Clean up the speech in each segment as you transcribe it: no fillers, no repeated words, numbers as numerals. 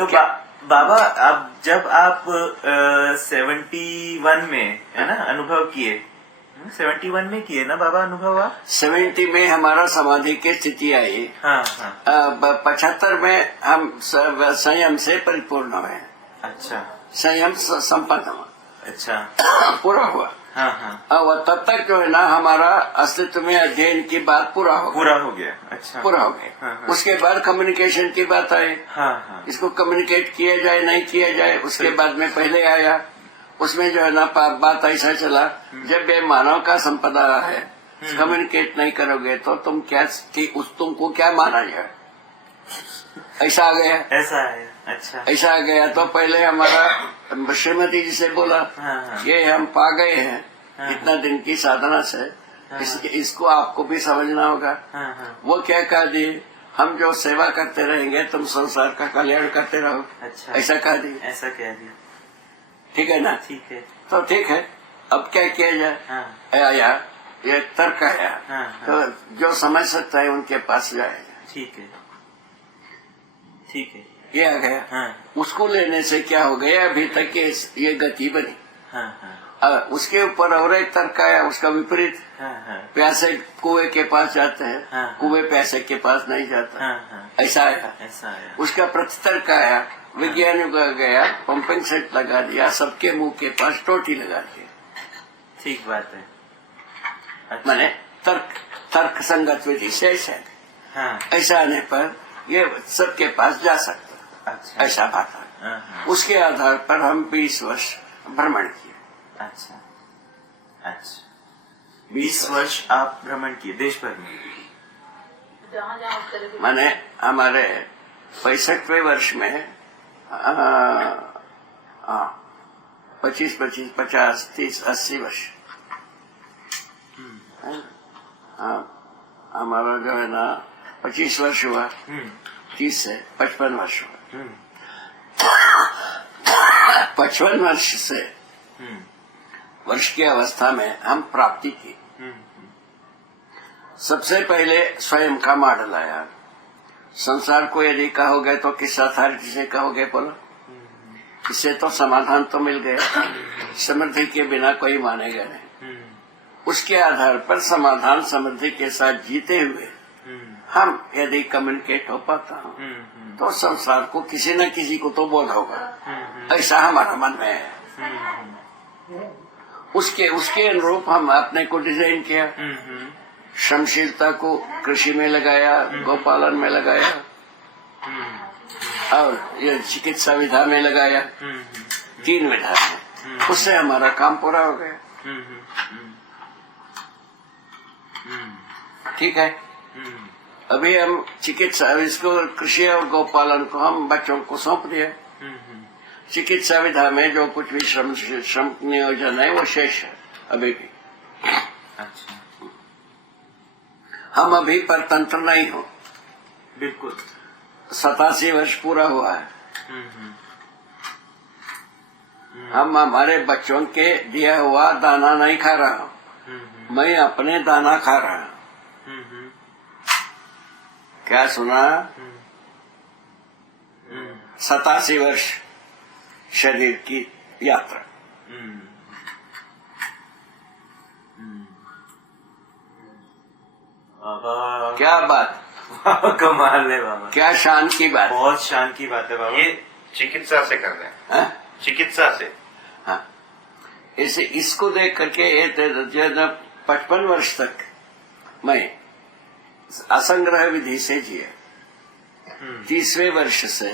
तो बाबा अब जब आप 71 में है ना अनुभव किए, 71 में किए ना बाबा अनुभव आप? 70 में हमारा समाधि की स्थिति आई। हाँ हाँ। 75 में हम संयम से परिपूर्ण हुए। अच्छा। संयम संपन्न हुआ। अच्छा। पूरा हुआ। हाँ हाँ। और तब तक जो है ना हमारा अस्तित्व में अध्ययन की बात पूरा हो गया। अच्छा। पूरा हो गया। हाँ हाँ। उसके बाद कम्युनिकेशन की बात आई। हाँ हाँ। इसको कम्युनिकेट किया जाए नहीं किया जाए, उसके बाद में पहले आया। उसमें जो है ना बात ऐसा चला, जब ये मानव का संपदा है, कम्युनिकेट नहीं करोगे तो तुम क्या तुमको क्या माना जाए, ऐसा आ गया। ऐसा है। अच्छा। ऐसा आ गया तो पहले हमारा श्रीमती जी से बोला, हाँ। ये हम पा गए हैं। हाँ। इतना दिन की साधना से। हाँ। इसको आपको भी समझना होगा। हाँ। वो क्या कह दिए, हम जो सेवा करते रहेंगे तुम संसार का कल्याण करते रहो। अच्छा। ऐसा कह दिए। ऐसा कह दिया। ठीक है ना? ठीक है। तो ठीक है, अब क्या किया जाए? हाँ। आया ये तर्क आया। हाँ। तो जो समझ सकता है उनके पास जाएगा। ठीक है। ठीक है। ये आ गया। हाँ। उसको लेने से क्या हो गया, अभी तक ये गति बनी। हाँ हाँ। उसके ऊपर और एक तर्क आया, उसका विपरीत। हाँ हाँ। प्यासे कुएं के पास जाते हैं। हाँ हाँ। कुएं प्यासे के पास नहीं जाता। हाँ हाँ। ऐसा आया। ऐसा आया। उसका प्रतितर्क आया, विज्ञानियों का गया, पंपिंग सेट लगा दिया, सबके मुंह के पास टोटी लगा दी। ठीक बात है। अच्छा। माने तर्क संगत विधि से ऐसा। हाँ। ऐसा आने पर ये सबके पास जा सकता। अच्छा। ऐसा बात है। हाँ। उसके आधार पर हम 20 वर्ष भ्रमण किए। अच्छा। अच्छा। 20 वर्ष आप भ्रमण किए देश भर में? माने हमारे 65वें वर्ष में 25, 50, 30, 80 वर्ष। हमारा जो है ना 25 वर्ष हुआ। 30 से 55 वर्ष हुआ। 55 वर्ष से वर्ष की अवस्था में हम प्राप्ति की। सबसे पहले स्वयं का मॉडल आया। संसार को यदि कहोगे तो किस अथॉरिटी से कहोगे बोलो? इससे तो समाधान तो मिल गया, समृद्धि के बिना कोई मानेगा नहीं। उसके आधार पर समाधान समृद्धि के साथ जीते हुए हम यदि कम्युनिकेट हो पाता हूँ तो संसार को किसी न किसी को तो बोध होगा। ऐसा हमारा मन में है। उसके अनुरूप हम अपने को डिजाइन किया। श्रमशीलता को कृषि में लगाया, गोपालन में लगाया और ये चिकित्सा विधा में लगाया। 3 विधा में। उससे हमारा काम पूरा हो गया। ठीक है। अभी हम चिकित्सा, इसको कृषि और गोपालन को हम बच्चों को सौंप दिया। चिकित्सा विधा में जो कुछ भी श्रम नियोजन है वो शेष है अभी भी। अच्छा। हम अभी परतंत्र नहीं हो। बिल्कुल। 87 वर्ष पूरा हुआ है। हम हमारे बच्चों के दिया हुआ दाना नहीं खा रहा हूँ, मैं अपने दाना खा रहा हूँ। क्या सुना? 87 वर्ष शरीर की यात्रा। बाबा क्या बात, कमाल है बाबा। क्या शान की बात। बहुत शान की बात है बाबा। ये चिकित्सा से कर रहे हैं। चिकित्सा से। हाँ, इसको देख करके 55 वर्ष तक मैं असंग्रह विधि से जिया। 30वें वर्ष से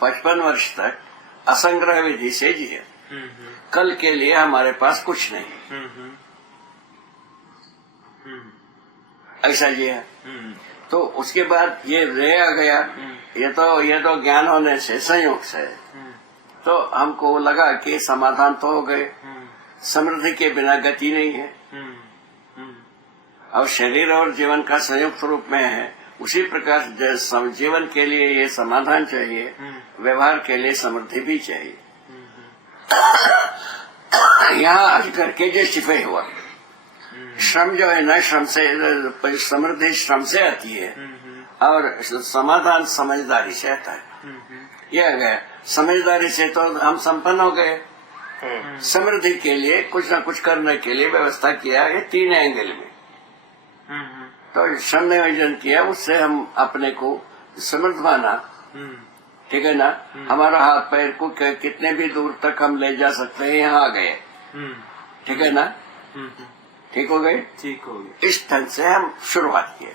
55 वर्ष तक असंग्रह विधि से जिया। कल के लिए हमारे पास कुछ नहीं। ऐसा जिया। तो उसके बाद ये रे आ गया। ये तो ज्ञान होने से संयोग से। तो हमको लगा कि समाधान तो हो गए, समृद्धि के बिना गति नहीं है। और शरीर और जीवन का संयुक्त रूप में है। उसी प्रकार जीवन के लिए ये समाधान चाहिए, व्यवहार के लिए समृद्धि भी चाहिए। यहाँ आकर के जस्टिफाई हुआ। श्रम जो है ना, श्रम से समृद्धि श्रम से आती है और समाधान समझदारी से आता है। ये आ गया। समझदारी से तो हम संपन्न हो गए। समृद्धि के लिए कुछ न कुछ करने के लिए व्यवस्था किया है 3 एंगल में। तो श्रम नियोजन किया, उससे हम अपने को समृद्ध माना। ठीक है ना। हमारा हाथ पैर को कितने भी दूर तक हम ले जा सकते हैं, यहाँ आ गए। ठीक है ना। ठीक हो गए। ठीक हो गया। इस ढंग से हम शुरुआत किए।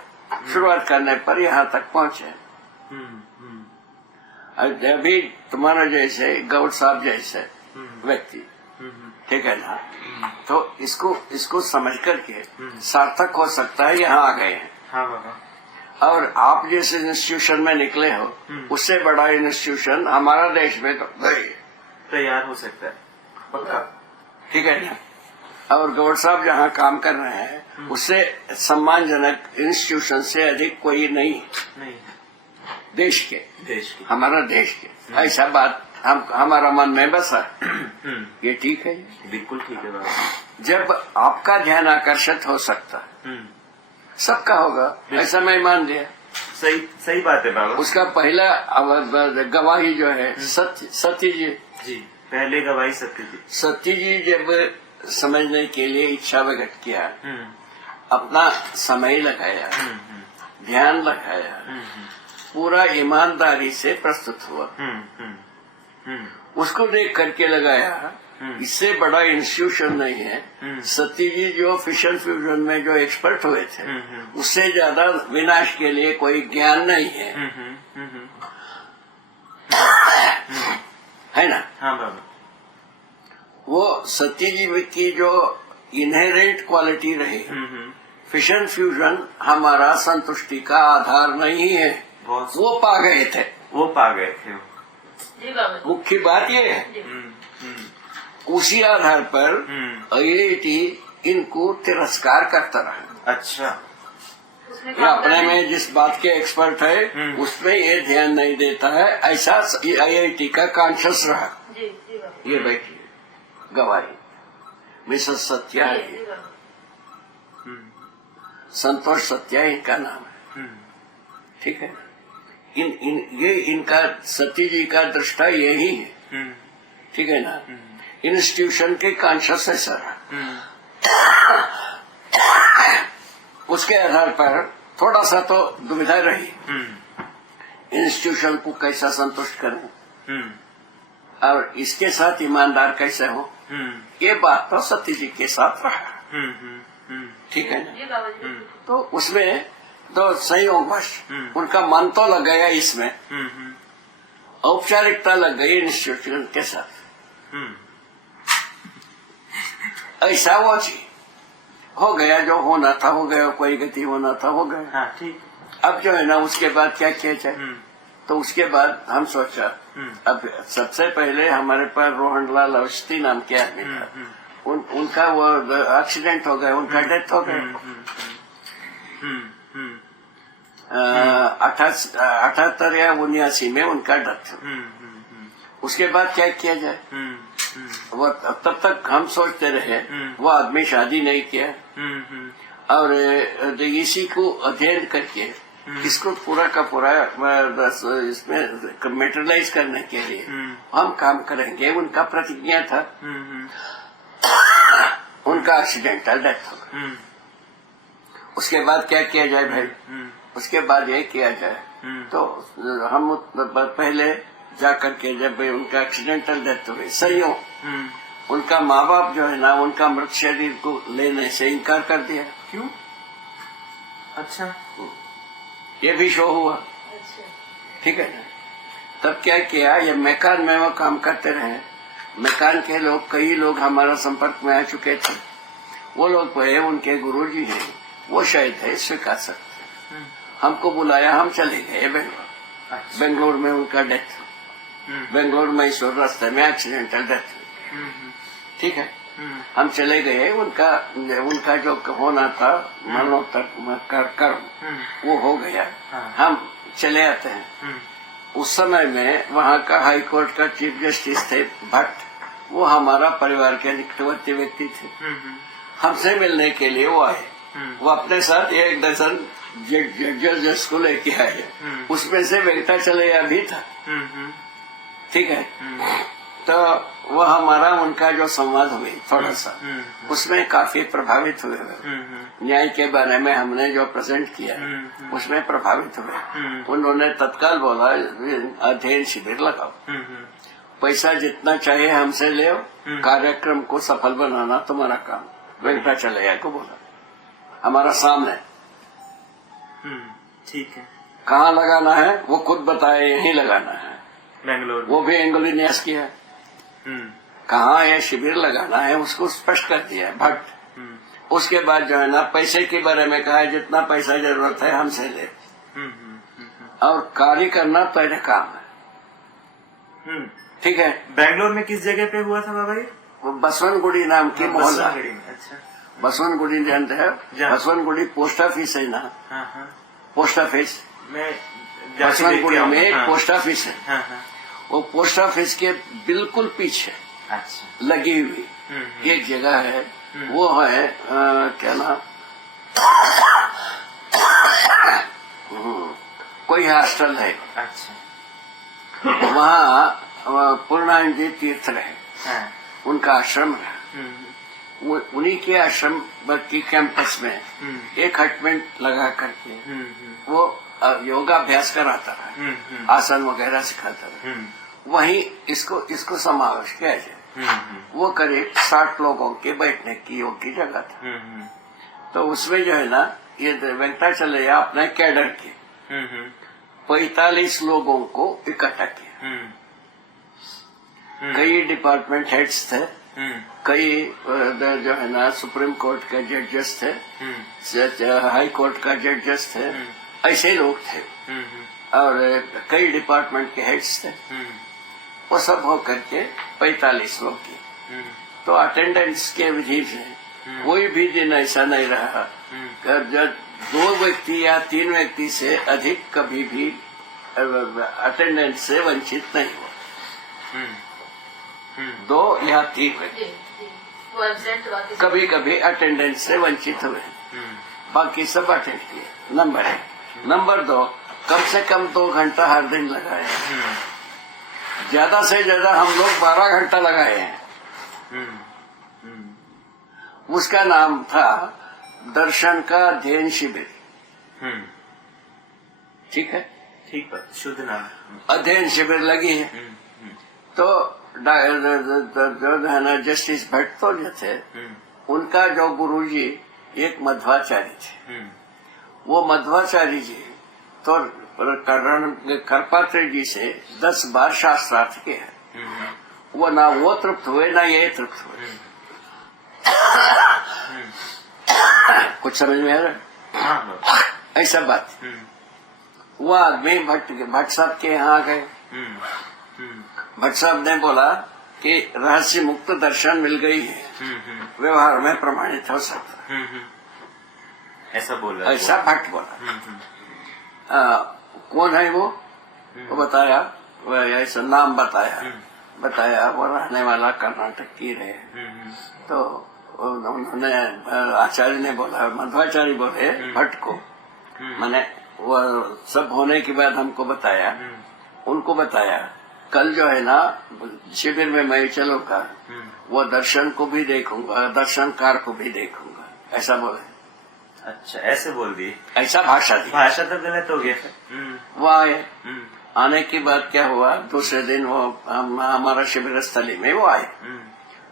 शुरुआत करने पर यहाँ तक पहुंचे। अभी तुम्हारा जैसे गौड़ साहब जैसे व्यक्ति, ठीक है ना, तो इसको समझ करके सार्थक हो सकता है, यहाँ आ गए हैं। हाँ बाबा। और आप जिस इंस्टीट्यूशन में निकले हो, उससे बड़ा इंस्टीट्यूशन हमारा देश में तो तैयार हो सकता है पक्का। ठीक है ना। और गौड़ साहब जहाँ काम कर रहे हैं, उससे सम्मानजनक इंस्टीट्यूशन से अधिक कोई नहीं देश के हमारा देश के। ऐसा बात हमारा मन में बसा। ये ठीक है, बिल्कुल ठीक है बाबा। जब आपका ध्यान आकर्षित हो सकता है, सबका होगा, ऐसा मैं मान लिया। सही बात है बाबा। उसका पहला गवाही जो है सत्य जी। पहले गवाही सत्य जी जब समझने के लिए इच्छा व्यक्त किया, अपना समय लगाया, ध्यान लगाया, पूरा ईमानदारी से प्रस्तुत हुआ, उसको देख करके लगाया इससे बड़ा इंस्टीट्यूशन नहीं है। सत्य जी जो फिशन फ्यूजन में जो एक्सपर्ट हुए थे, उससे ज्यादा विनाश के लिए कोई ज्ञान नहीं है। है ना। हाँ बाबा। वो सत्य जी की जो इनहेरेंट क्वालिटी रही, फिशन फ्यूजन हमारा संतुष्टि का आधार नहीं है, वो पा गए थे। मुख्य बात ये है। उसी आधार पर IIT इनको तिरस्कार करता रहा। अच्छा। ये अपने में जिस बात के एक्सपर्ट है, उसमें ये ध्यान नहीं देता है, ऐसा IIT का कॉन्शियस रहा। ये बैठी गवाही मिसेस सत्या है, संतोष सत्या इनका नाम है। ठीक है। ये इनका सत्य जी का दृष्टा यही है। ठीक है ना। इंस्टीट्यूशन के कॉन्शियस है सर। उसके आधार पर थोड़ा सा तो दुविधा रही, इंस्टीट्यूशन को कैसा संतुष्ट करें और इसके साथ ईमानदार कैसे हो। ये बात तो सत्य जी के साथ रहा। ठीक है ना। तो उसमें तो संयोगवश उनका मन तो लग गया, इसमें औपचारिकता लग गई इंस्टीट्यूशन के साथ। ऐसा वो चीज हो गया, जो होना था हो गया, कोई गति होना था हो गया। हाँ, ठीक। अब जो है ना, उसके बाद क्या किया जाए। तो उसके बाद हम सोचा, अब सबसे पहले हमारे पास रोहनलाल अवस्थी नाम के आदमी था, उनका वो एक्सीडेंट हो गया, उनका डेथ हो गया 78 या 79 में उनका डेथ। उसके बाद क्या किया जाए। वो तब तक हम सोचते रहे, वो आदमी शादी नहीं किया और इसी को अध्ययन करके इसको पूरा का पूरा इसमें मेटेरियलाइज करने के लिए हम काम करेंगे। उनका प्रतिज्ञा था। उनका एक्सीडेंटल डेथ हो गया। उसके बाद क्या किया जाए भाई। उसके बाद ये किया जाए, तो हम पहले जाकर के जब उनका एक्सीडेंटल डेथ हो गई, संयोग उनका माँ बाप जो है ना, उनका मृत शरीर को लेने से इनकार कर दिया। क्यों? अच्छा। ये भी शो हुआ। ठीक है ना। तब क्या किया, ये मैकान में वो काम करते रहे। मैकान के लोग, कई लोग हमारा संपर्क में आ चुके थे। वो लोग उनके गुरुजी हैं, वो शायद है स्वीकार सकते। हमको बुलाया, हम चले गए बेंगलोर। बेंगलोर में उनका डेथ, बेंगलोर मैसूर रास्ते में एक्सीडेंटल डेथ। ठीक है। हम चले गए। उनका जो होना था मरणोत्तर कर्म, वो हो गया। हम चले आते हैं। उस समय में वहाँ का हाई कोर्ट का चीफ जस्टिस थे भट्ट, वो हमारा परिवार के निकटवर्ती व्यक्ति थे। हमसे मिलने के लिए वो आए। वो अपने साथ 1 दर्जन जज को लेके आए। उसमें से वेंकटाचलैया भी था। ठीक है। तो वो हमारा उनका जो संवाद हुई थोड़ा सा, उसमें काफी प्रभावित हुए। न्याय के बारे में हमने जो प्रेजेंट किया उसमें प्रभावित हुए। उन्होंने तत्काल बोला अध्ययन शिविर लगाओ, पैसा जितना चाहिए हमसे ले, कार्यक्रम को सफल बनाना तुम्हारा काम। वेंकटाचलैया को बोला हमारा सामने। ठीक है। कहाँ लगाना है वो खुद बताए, यहीं लगाना है बेंगलोर। वो भी एंग्लो न्यास किया। कहाँ यह शिविर लगाना है उसको स्पष्ट कर दिया भट्ट। उसके बाद जो है ना पैसे के बारे में कहा है जितना पैसा जरूरत है हमसे ले, और कार्य करना तेरे काम है। ठीक है। बेंगलोर में किस जगह पे हुआ था बाबा ये? वो बसवनगुड़ी नाम की मोहल्ला। अच्छा। बसवनगुड़ी जानते हैं? बसवनगुड़ी पोस्ट ऑफिस है ना। पोस्ट ऑफिस में बसवनगुड़ी में एक पोस्ट ऑफिस है। वो पोस्ट ऑफिस के बिल्कुल पीछे लगी हुई एक जगह है, वो है क्या नाम, कोई हॉस्टल है। वहाँ पूर्णानंद जी तीर्थ रहे, उनका आश्रम रहा। वो उन्हीं के आश्रम की कैंपस में एक हटमेंट लगा करके वो योगाभ्यास कराता रहा, आसन वगैरह सिखाता रहा। वहीं इसको समावेश किया जाए। वो करीब 60 लोगों के बैठने की योग की जगह था। तो उसमें जो है ना ये वेंकटाचलैया अपने कैडर के 45 लोगों को इकट्ठा किया। कई डिपार्टमेंट हेड्स थे, कई जो है ना सुप्रीम कोर्ट के जजेस थे, हाई कोर्ट का जजेस थे, ऐसे लोग थे, और कई डिपार्टमेंट के हेड्स थे। वो सब होकर के 45 लोग की। तो अटेंडेंस के विधि से कोई भी दिन ऐसा नहीं रहा जब 2 व्यक्ति या 3 व्यक्ति से अधिक कभी भी अटेंडेंस से वंचित नहीं हुआ। 2 या 3 व्यक्ति कभी कभी अटेंडेंस से वंचित हुए, बाकी सब अटेंड किए। नंबर 1। नंबर 2, कम से कम 2 घंटा हर दिन लगाए। ज्यादा से ज्यादा हम लोग 12 घंटा लगाए हैं। उसका नाम था दर्शन का अध्ययन शिविर। ठीक है, ठीक है, शुद्ध नाम अध्ययन शिविर लगी है। तो जो है ना जस्टिस भट्ट तो जो थे, उनका जो गुरुजी एक मध्वाचार्य थे। वो मध्वाचार्य जी तो करपात्री जी से 10 बार शास्त्रार्थ के हैं। वो ना वो तृप्त हुए ना ये तृप्त हुए। कुछ समझ में आ रहा? ऐसा बात। वो आदमी भट्ट साहब के यहाँ गए। भट्ट साहब ने बोला कि रहस्य मुक्त दर्शन मिल गई है, व्यवहार में प्रमाणित हो सकता है। ऐसा बोला, ऐसा भट्ट बोला। कौन है वो बताया, ऐसा नाम बताया। वो रहने वाला कर्नाटक की रहे। तो उन्होंने आचार्य ने बोला, मध्वाचार्य बोले भट्ट को, मैंने वो सब होने के बाद हमको बताया, उनको बताया कल जो है ना शिविर में मैं चलूंगा, वो दर्शन को भी देखूंगा, दर्शनकार को भी देखूंगा, ऐसा बोले। अच्छा, ऐसे बोल दिए, ऐसा भाषा दी। भाषा तो गलत हो गया। वो आए, आने के बाद क्या हुआ, दूसरे दिन वो हमारा शिविर स्थली में वो आए।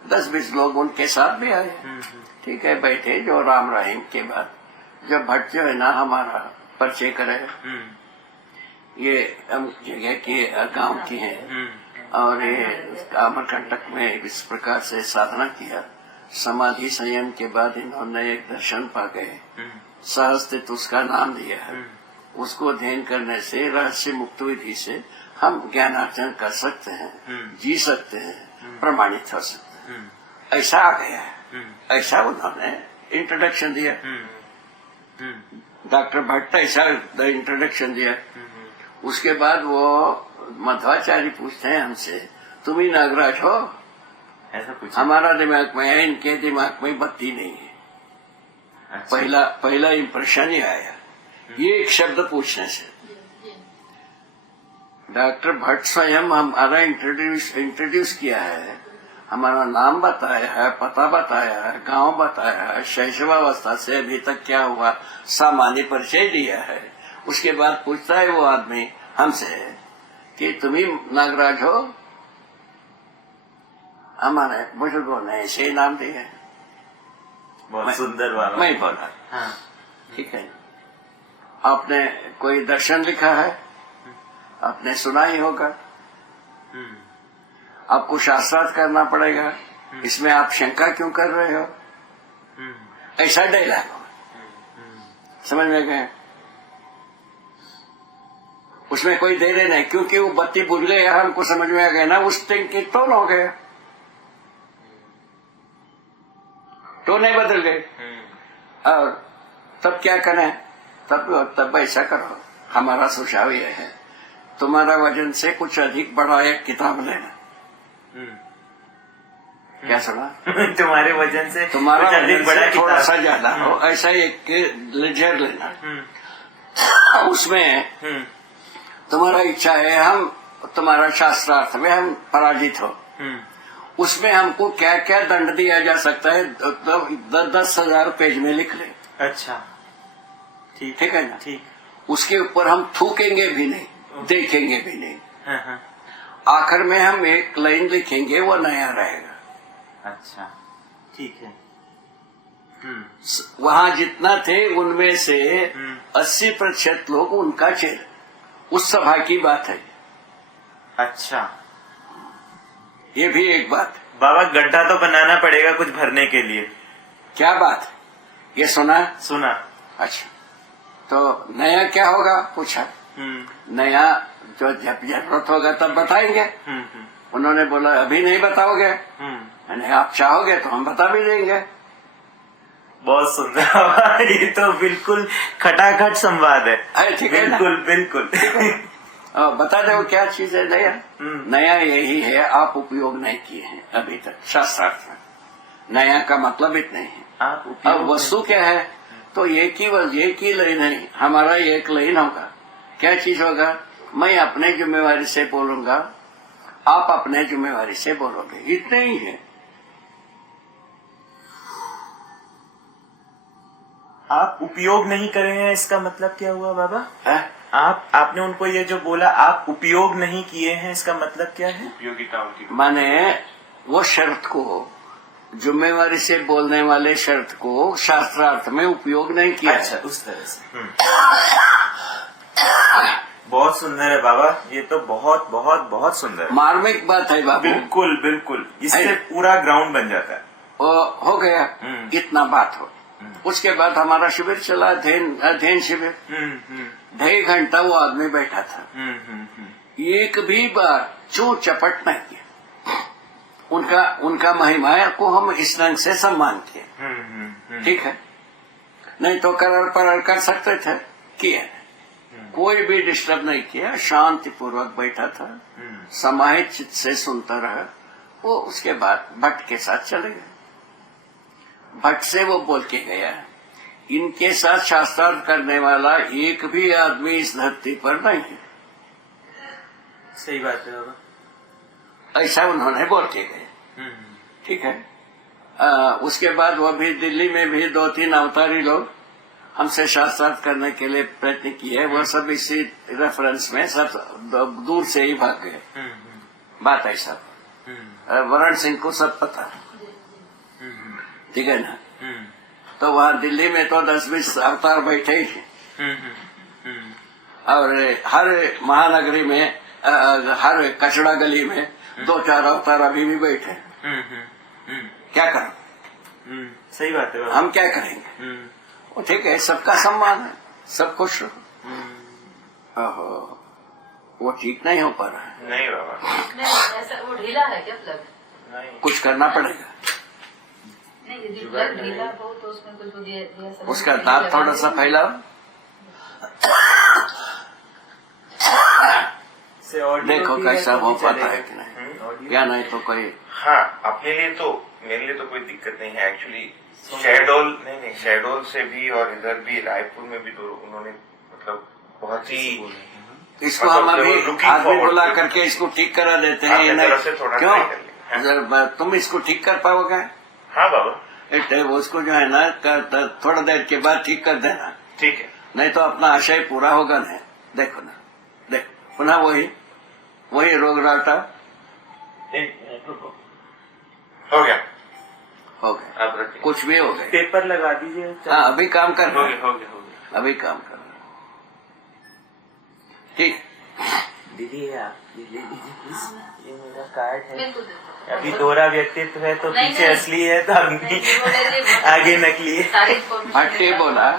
10-20 लोग उनके साथ भी आए। ठीक है, बैठे। जो राम रहीम के बाद जब भट्ट जो है ना हमारा परिचय करे, ये हम जगह की गांव की है, और ये अमरकंटक में इस प्रकार से साधना किया। समाधि संयम के बाद इन्होंने एक दर्शन पा गए, सहस्तित्व उसका नाम दिया है। उसको अध्ययन करने से रहस्य मुक्त विधि से हम ज्ञानार्जन कर सकते हैं, जी सकते हैं, प्रमाणित हो सकते हैं। ऐसा आ गया है। ऐसा उन्होंने इंट्रोडक्शन दिया। डॉक्टर भट्ट ऐसा इंट्रोडक्शन दिया। उसके बाद वो मध्वाचार्य पूछते हैं हमसे, तुम ही नागराज हो? ऐसा पूछा। हमारा दिमाग में है, इनके दिमाग में बत्ती नहीं है। अच्छा। पहला इम्प्रेशन ही आया ये एक शब्द पूछने से। डॉक्टर भट्ट स्वयं हमारा इंट्रोड्यूस किया है, हमारा नाम बताया है, पता बताया है, गांव बताया है, शैशवावस्था से अभी तक क्या हुआ सामान्य परिचय दिया है। उसके बाद पूछता है वो आदमी हमसे कि तुम ही नागराज हो? हमारे बुजुर्गों ने ऐसे ही नाम दिया है। बहुत सुंदर बाबा। मैं बोला हाँ। ठीक है, आपने कोई दर्शन लिखा है? आपने सुना ही होगा। आपको शास्त्रार्थ करना पड़ेगा, इसमें आप शंका क्यों कर रहे हो? ऐसा डायलॉग समझ में गए? उसमें कोई देरी नहीं, क्योंकि वो बत्ती बुझ गई, हमको समझ में आ गया ना, उस टाइम की टोन हो गया, टोन नहीं बदल गई। और तब क्या करें? तब ऐसा करो, हमारा सुझाव यह है, तुम्हारा वजन से कुछ अधिक बड़ा एक किताब लेना। क्या सुना? तुम्हारे वजन से तुम्हारा कुछ अधिक वजन बड़ा से थोड़ा किताब। सा ज्यादा हो, ऐसा एक लेजर लेना। उसमें तुम्हारा इच्छा है हम तुम्हारा शास्त्रार्थ में हम पराजित हो, उसमें हमको क्या क्या दंड दिया जा सकता है 10,000 पेज में लिख ले। अच्छा, ठीक ठीक है ना? ठीक। उसके ऊपर हम थूकेंगे भी नहीं, देखेंगे भी नहीं। हाँ हाँ। आखिर में हम एक लाइन लिखेंगे, वो नया रहेगा। अच्छा, ठीक है। वहाँ जितना थे उनमें से 80% लोग उनका चेहरा, उस सभा की बात है। अच्छा, ये भी एक बात। बाबा गड्ढा तो बनाना पड़ेगा कुछ भरने के लिए। क्या बात? ये सुना? सुना। अच्छा, तो नया क्या होगा पूछा। नया जो जब जरूरत होगा तब बताएंगे। उन्होंने बोला अभी नहीं बताओगे? मैंने आप चाहोगे तो हम बता भी देंगे। बहुत सुंदर। ये तो बिल्कुल खटाखट संवाद है। ठीक है ना? बिल्कुल बिल्कुल। बता दो क्या चीज है नया। नया यही है, आप उपयोग नहीं किए हैं अभी तक शास्त्रार्थ में। नया का मतलब इतना ही है। आप उपयोग अब वस्तु क्या है? तो एक ही लाइन है, हमारा एक लाइन होगा। क्या चीज होगा? मैं अपने जिम्मेवारी से बोलूंगा, आप अपने जिम्मेवारी से बोलोगे, इतने ही है। आप उपयोग नहीं करे हैं, इसका मतलब क्या हुआ बाबा? है? आपने उनको ये जो बोला आप उपयोग नहीं किए हैं, इसका मतलब क्या है? उपयोगिता उनकी माने वो शर्त को, जिम्मेवारी से बोलने वाले शर्त को शास्त्रार्थ में उपयोग नहीं किया। अच्छा, उस तरह से। बहुत सुंदर है बाबा, ये तो बहुत बहुत बहुत सुंदर। मार्मिक बात है बाबू। बिल्कुल बिल्कुल, इससे पूरा ग्राउंड बन जाता है। हो गया, इतना बात हो। उसके बाद हमारा शिविर चला, अध्ययन शिविर। 2.5 घंटा वो आदमी बैठा था, एक भी बार चोर चपट नहीं किया। उनका महिमा को हम इस ढंग से सम्मान किए। ठीक है, नहीं तो करार परार कर सकते थे, किया कोई भी डिस्टर्ब नहीं किया, शांतिपूर्वक बैठा था, समाहित चित्त से सुनता रहा। वो उसके बाद भट्ट के साथ चले गए। भट्ट से वो बोल के गया, इनके साथ शास्त्रार्थ करने वाला एक भी आदमी इस धरती पर नहीं है। सही बात है बाबा। ऐसा उन्होंने बोल के गए। ठीक है। उसके बाद वो भी दिल्ली में भी 2-3 अवतारी लोग हमसे शास्त्रार्थ करने के लिए प्रयत्न किए, वो सब इसी रेफरेंस में सब दूर से ही भाग गए। बात ऐसा, वरुण सिंह को सब पता, ठीक है ना? तो वहाँ दिल्ली में तो 10-20 अवतार बैठे ही, और हर महानगरी में, हर कचड़ा गली में 2-4 अवतार अभी भी बैठे। क्या करें? सही बात है बाबा। हम क्या करेंगे? वो ठीक है, सबका सम्मान है, सब खुश रहो। ओहो, वो ठीक नहीं हो पा रहा है। नहीं बाबा, नहीं ऐसा वो ढीला है क्या प्लग? नहीं। कुछ करना पड़ेगा। नहीं यदि प्लग ढीला हो तो उसमें कुछ वो दिया सब उसका दांत थोड़ा सा फैलाओ, से ऑडियो देखो भी है कैसा तो हो भी पाता चलेगा। है कि नहीं, ऑडियो। या नहीं तो कोई। हाँ, अपने लिए तो, मेरे लिए तो कोई दिक्कत नहीं है एक्चुअली। शहडोल नहीं, शहडोल से भी और इधर भी रायपुर में भी तो उन्होंने मतलब बहुत ही इसको हम मतलब अभी looking आदमी forward बुला to- करके इसको ठीक करा देते हैं। आपकी नहीं, तरफ से थोड़ा क्यों? try कर लें। जरा तुम इसको ठीक कर पाओगे? हाँ बाबा, उसको जो है ना थोड़ा देर के बाद ठीक कर देना, ठीक है। नहीं तो अपना आशय पूरा होगा नहीं। देखो ना, देख पुनः वही रोग राटा एक मिनट रुको। हो गया, हो गया, आप रखिए। कुछ भी हो गया। पेपर लगा दीजिए। हाँ, अभी काम कर हो रहा गया, है, हो गया, हो गया। अभी काम कर रहा है। ठीक, दीदी ये आप ये ले लीजिए प्लीज, ये मेरा कार्ड है। बिल्कुल बिल्कुल। अभी दोहरा व्यक्तित्व है तो नहीं, पीछे नहीं। असली है तो आगे नकली है। सारी information भट्टी के साथ। बोला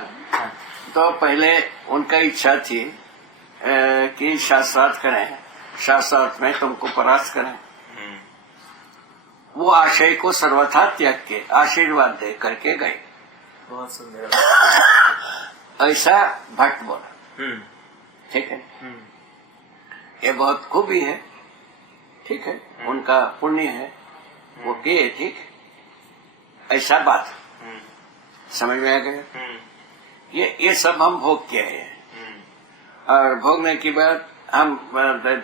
तो पहले उनका इच्छा थी कि शास्त्रार्थ करें, शास्त्रार्थ में तुमको परास्त करें। वो आशय को सर्वथा त्याग के आशीर्वाद दे करके गए। बहुत सुंदर। ऐसा भट्ट बोला, ठीक है। ये बहुत खूबी है, ठीक है, उनका पुण्य है, वो किए, ठीक। ऐसा बात समझ में आ गया। ये सब हम भोग किए हैं, और भोगने की बाद हम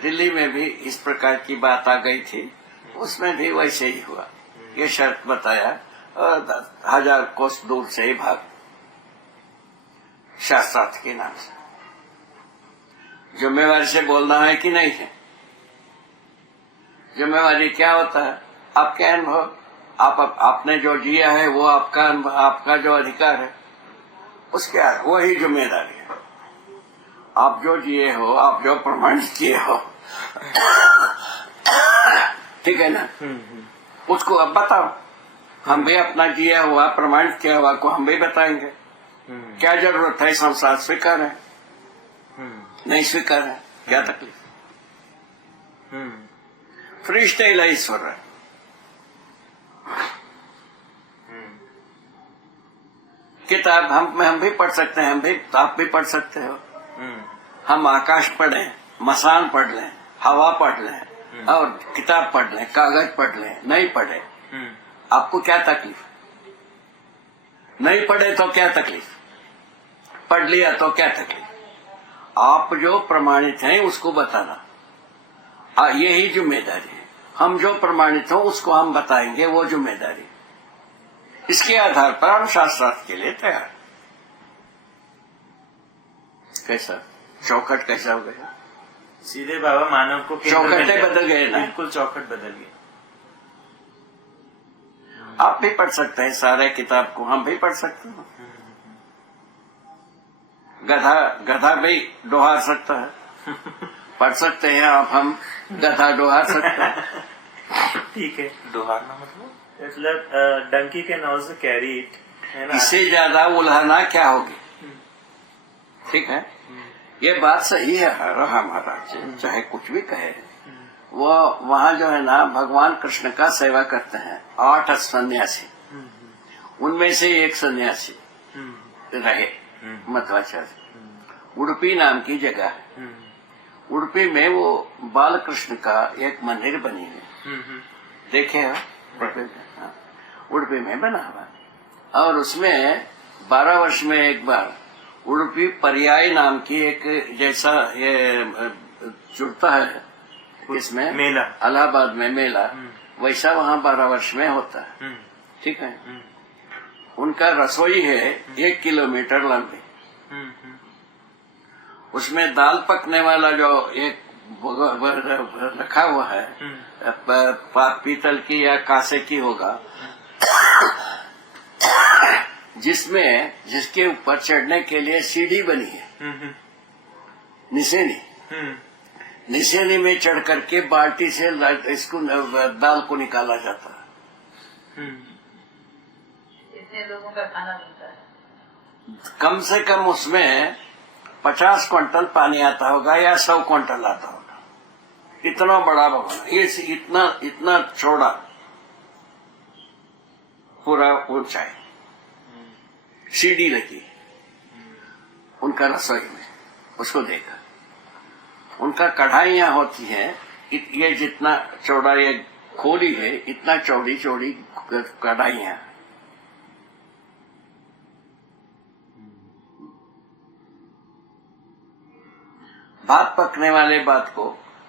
दिल्ली में भी इस प्रकार की बात आ गई थी, उसमें भी वैसे ही हुआ। ये शर्त बताया और 1000 कोस दूर से ही भाग, शास्त्रार्थ के नाम से। जिम्मेवारी से बोलना है कि नहीं है? जिम्मेवारी क्या होता है? आपके अनुभव, आपने जो जिया है वो आपका अनुभव, आपका जो अधिकार है उसके वही जिम्मेदारी है। आप जो जिए हो, आप जो प्रमाणित किए हो, ठीक है ना, उसको अब बताओ। हम भी अपना जिया हुआ प्रमाणित किया हुआ को हम भी बताएंगे। क्या जरूरत है? संसार स्वीकार है, नहीं स्वीकार है, क्या तकलीफ? फ्री स्टाइल है ईश्वर है। किताब हम भी पढ़ सकते हैं, आप भी पढ़ सकते हो। हम आकाश पढ़ें, मसान पढ़ लें, हवा पढ़ लें, और किताब पढ़ लें, कागज पढ़ लें, नहीं पढ़े, आपको क्या तकलीफ? नहीं पढ़े तो क्या तकलीफ? पढ़ लिया तो क्या तकलीफ? आप जो प्रमाणित हैं उसको बताना, यही जिम्मेदारी है। हम जो प्रमाणित हो उसको हम बताएंगे, वो जिम्मेदारी। इसके आधार पर हम शास्त्रार्थ के लिए तैयार। कैसा चौखट कैसा हो गया? सीधे बाबा मानव को केंद्र में चौखटें ले- बदल गए ना? बिल्कुल चौखट बदल गई। आप भी पढ़ सकते हैं सारे किताब को, हम भी पढ़ सकते हैं। गधा भी डोहार सकता है, पढ़ सकते हैं आप, हम गधा डोहार सकते हैं। ठीक है, दोहारना मतलब डंकी के नाउ से कैरी इट, है ना? इससे ज्यादा उल्हाना क्या होगी? ठीक है, ये बात सही है रहा महाराज जी, चाहे कुछ भी कहे। वो वहाँ जो है ना, भगवान कृष्ण का सेवा करते हैं 8 सन्यासी, उनमें से एक सन्यासी रहे मध्वाचार्य। उडुपी नाम की जगह है, उडुपी में वो बालकृष्ण का एक मंदिर बनी है, देखे हो? हाँ, उडुपी में बना हुआ, और उसमें 12 वर्ष में एक बार उडुपी पर्याय नाम की एक जैसा ये जुड़ता है, इसमें मेला, इलाहाबाद में मेला, वैसा वहाँ 12 वर्ष में होता है, ठीक है। उनका रसोई है 1 किलोमीटर लंबी, उसमें दाल पकने वाला जो एक रखा हुआ है, पीतल की या कांसे की होगा, जिसके ऊपर चढ़ने के लिए सीढ़ी बनी है, निसेनी। निसेनी में चढ़ करके बाल्टी से इसको दाल को निकाला जाता है। इतने लोगों का खाना बनता है। कम से कम उसमें 50 क्विंटल पानी आता होगा या 100 क्विंटल आता होगा। इतना बड़ा भवन, ये इतना चौड़ा, पूरा ऊंचाई, सीढ़ी लगी उनका रसोई में। उसको देखा, उनका कढ़ाइयां होती हैं, ये जितना चौड़ा ये खोली है, इतना चौड़ी चौड़ी कढ़ाइयां। बात पकने वाले बात को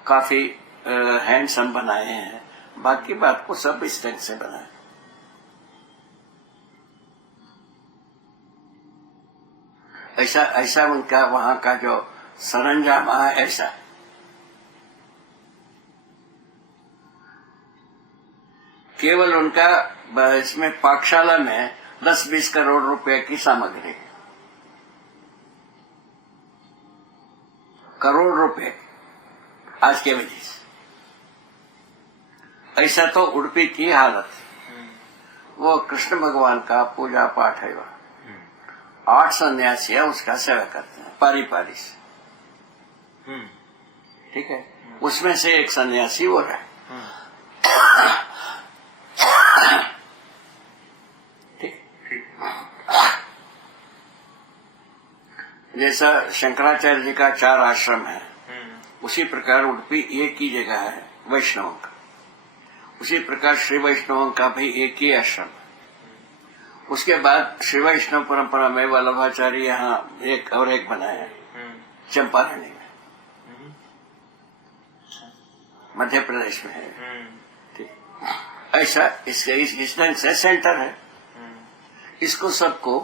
काफी हैंडसम बनाए हैं, बाकी बात को सब इस ढंग से बनाए। ऐसा उनका वहां का जो सरंजाम है ऐसा। केवल उनका इसमें पाकशाला में 10-20 करोड़ रुपए की सामग्री, करोड़ रुपए आज के विधि से। ऐसा तो उडुपी की हालत। वो कृष्ण भगवान का पूजा पाठ है, वह 8 सन्यासी उसका सेवा करते हैं पारी से। ठीक है, उसमें से एक सन्यासी वो रहे। जैसा शंकराचार्य जी का 4 आश्रम है, उसी प्रकार उडुपी एक ही जगह है वैष्णवों का। उसी प्रकार श्री वैष्णवों का भी एक ही आश्रम है। उसके बाद श्री वैष्णव परंपरा में वल्लभाचार्य यहाँ एक और एक बनाया चंपारणी में, मध्य प्रदेश में है। ठीक, ऐसा इस ढंग से सेंटर है। इसको सबको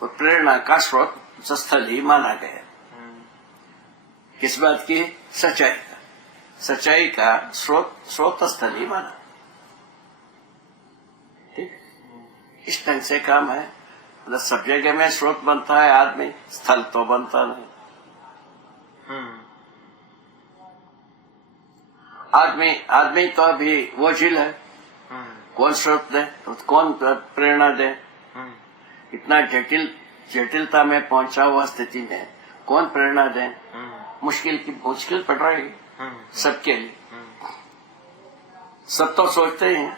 प्रेरणा का स्रोत स्थल ही माना गया। किस बात की? सच्चाई का स्रोत स्थल ही माना। ठीक, इस ढंग से काम है। मतलब सब जगह में स्रोत बनता है आदमी, स्थल तो बनता नहीं। आदमी तो अभी वो झील है, कौन स्रोत दे तो कौन प्रेरणा दे? इतना जटिलता में पहुंचा हुआ स्थिति में कौन प्रेरणा दे? मुश्किल पड़ रही है सबके लिए। सब तो सोचते ही हैं।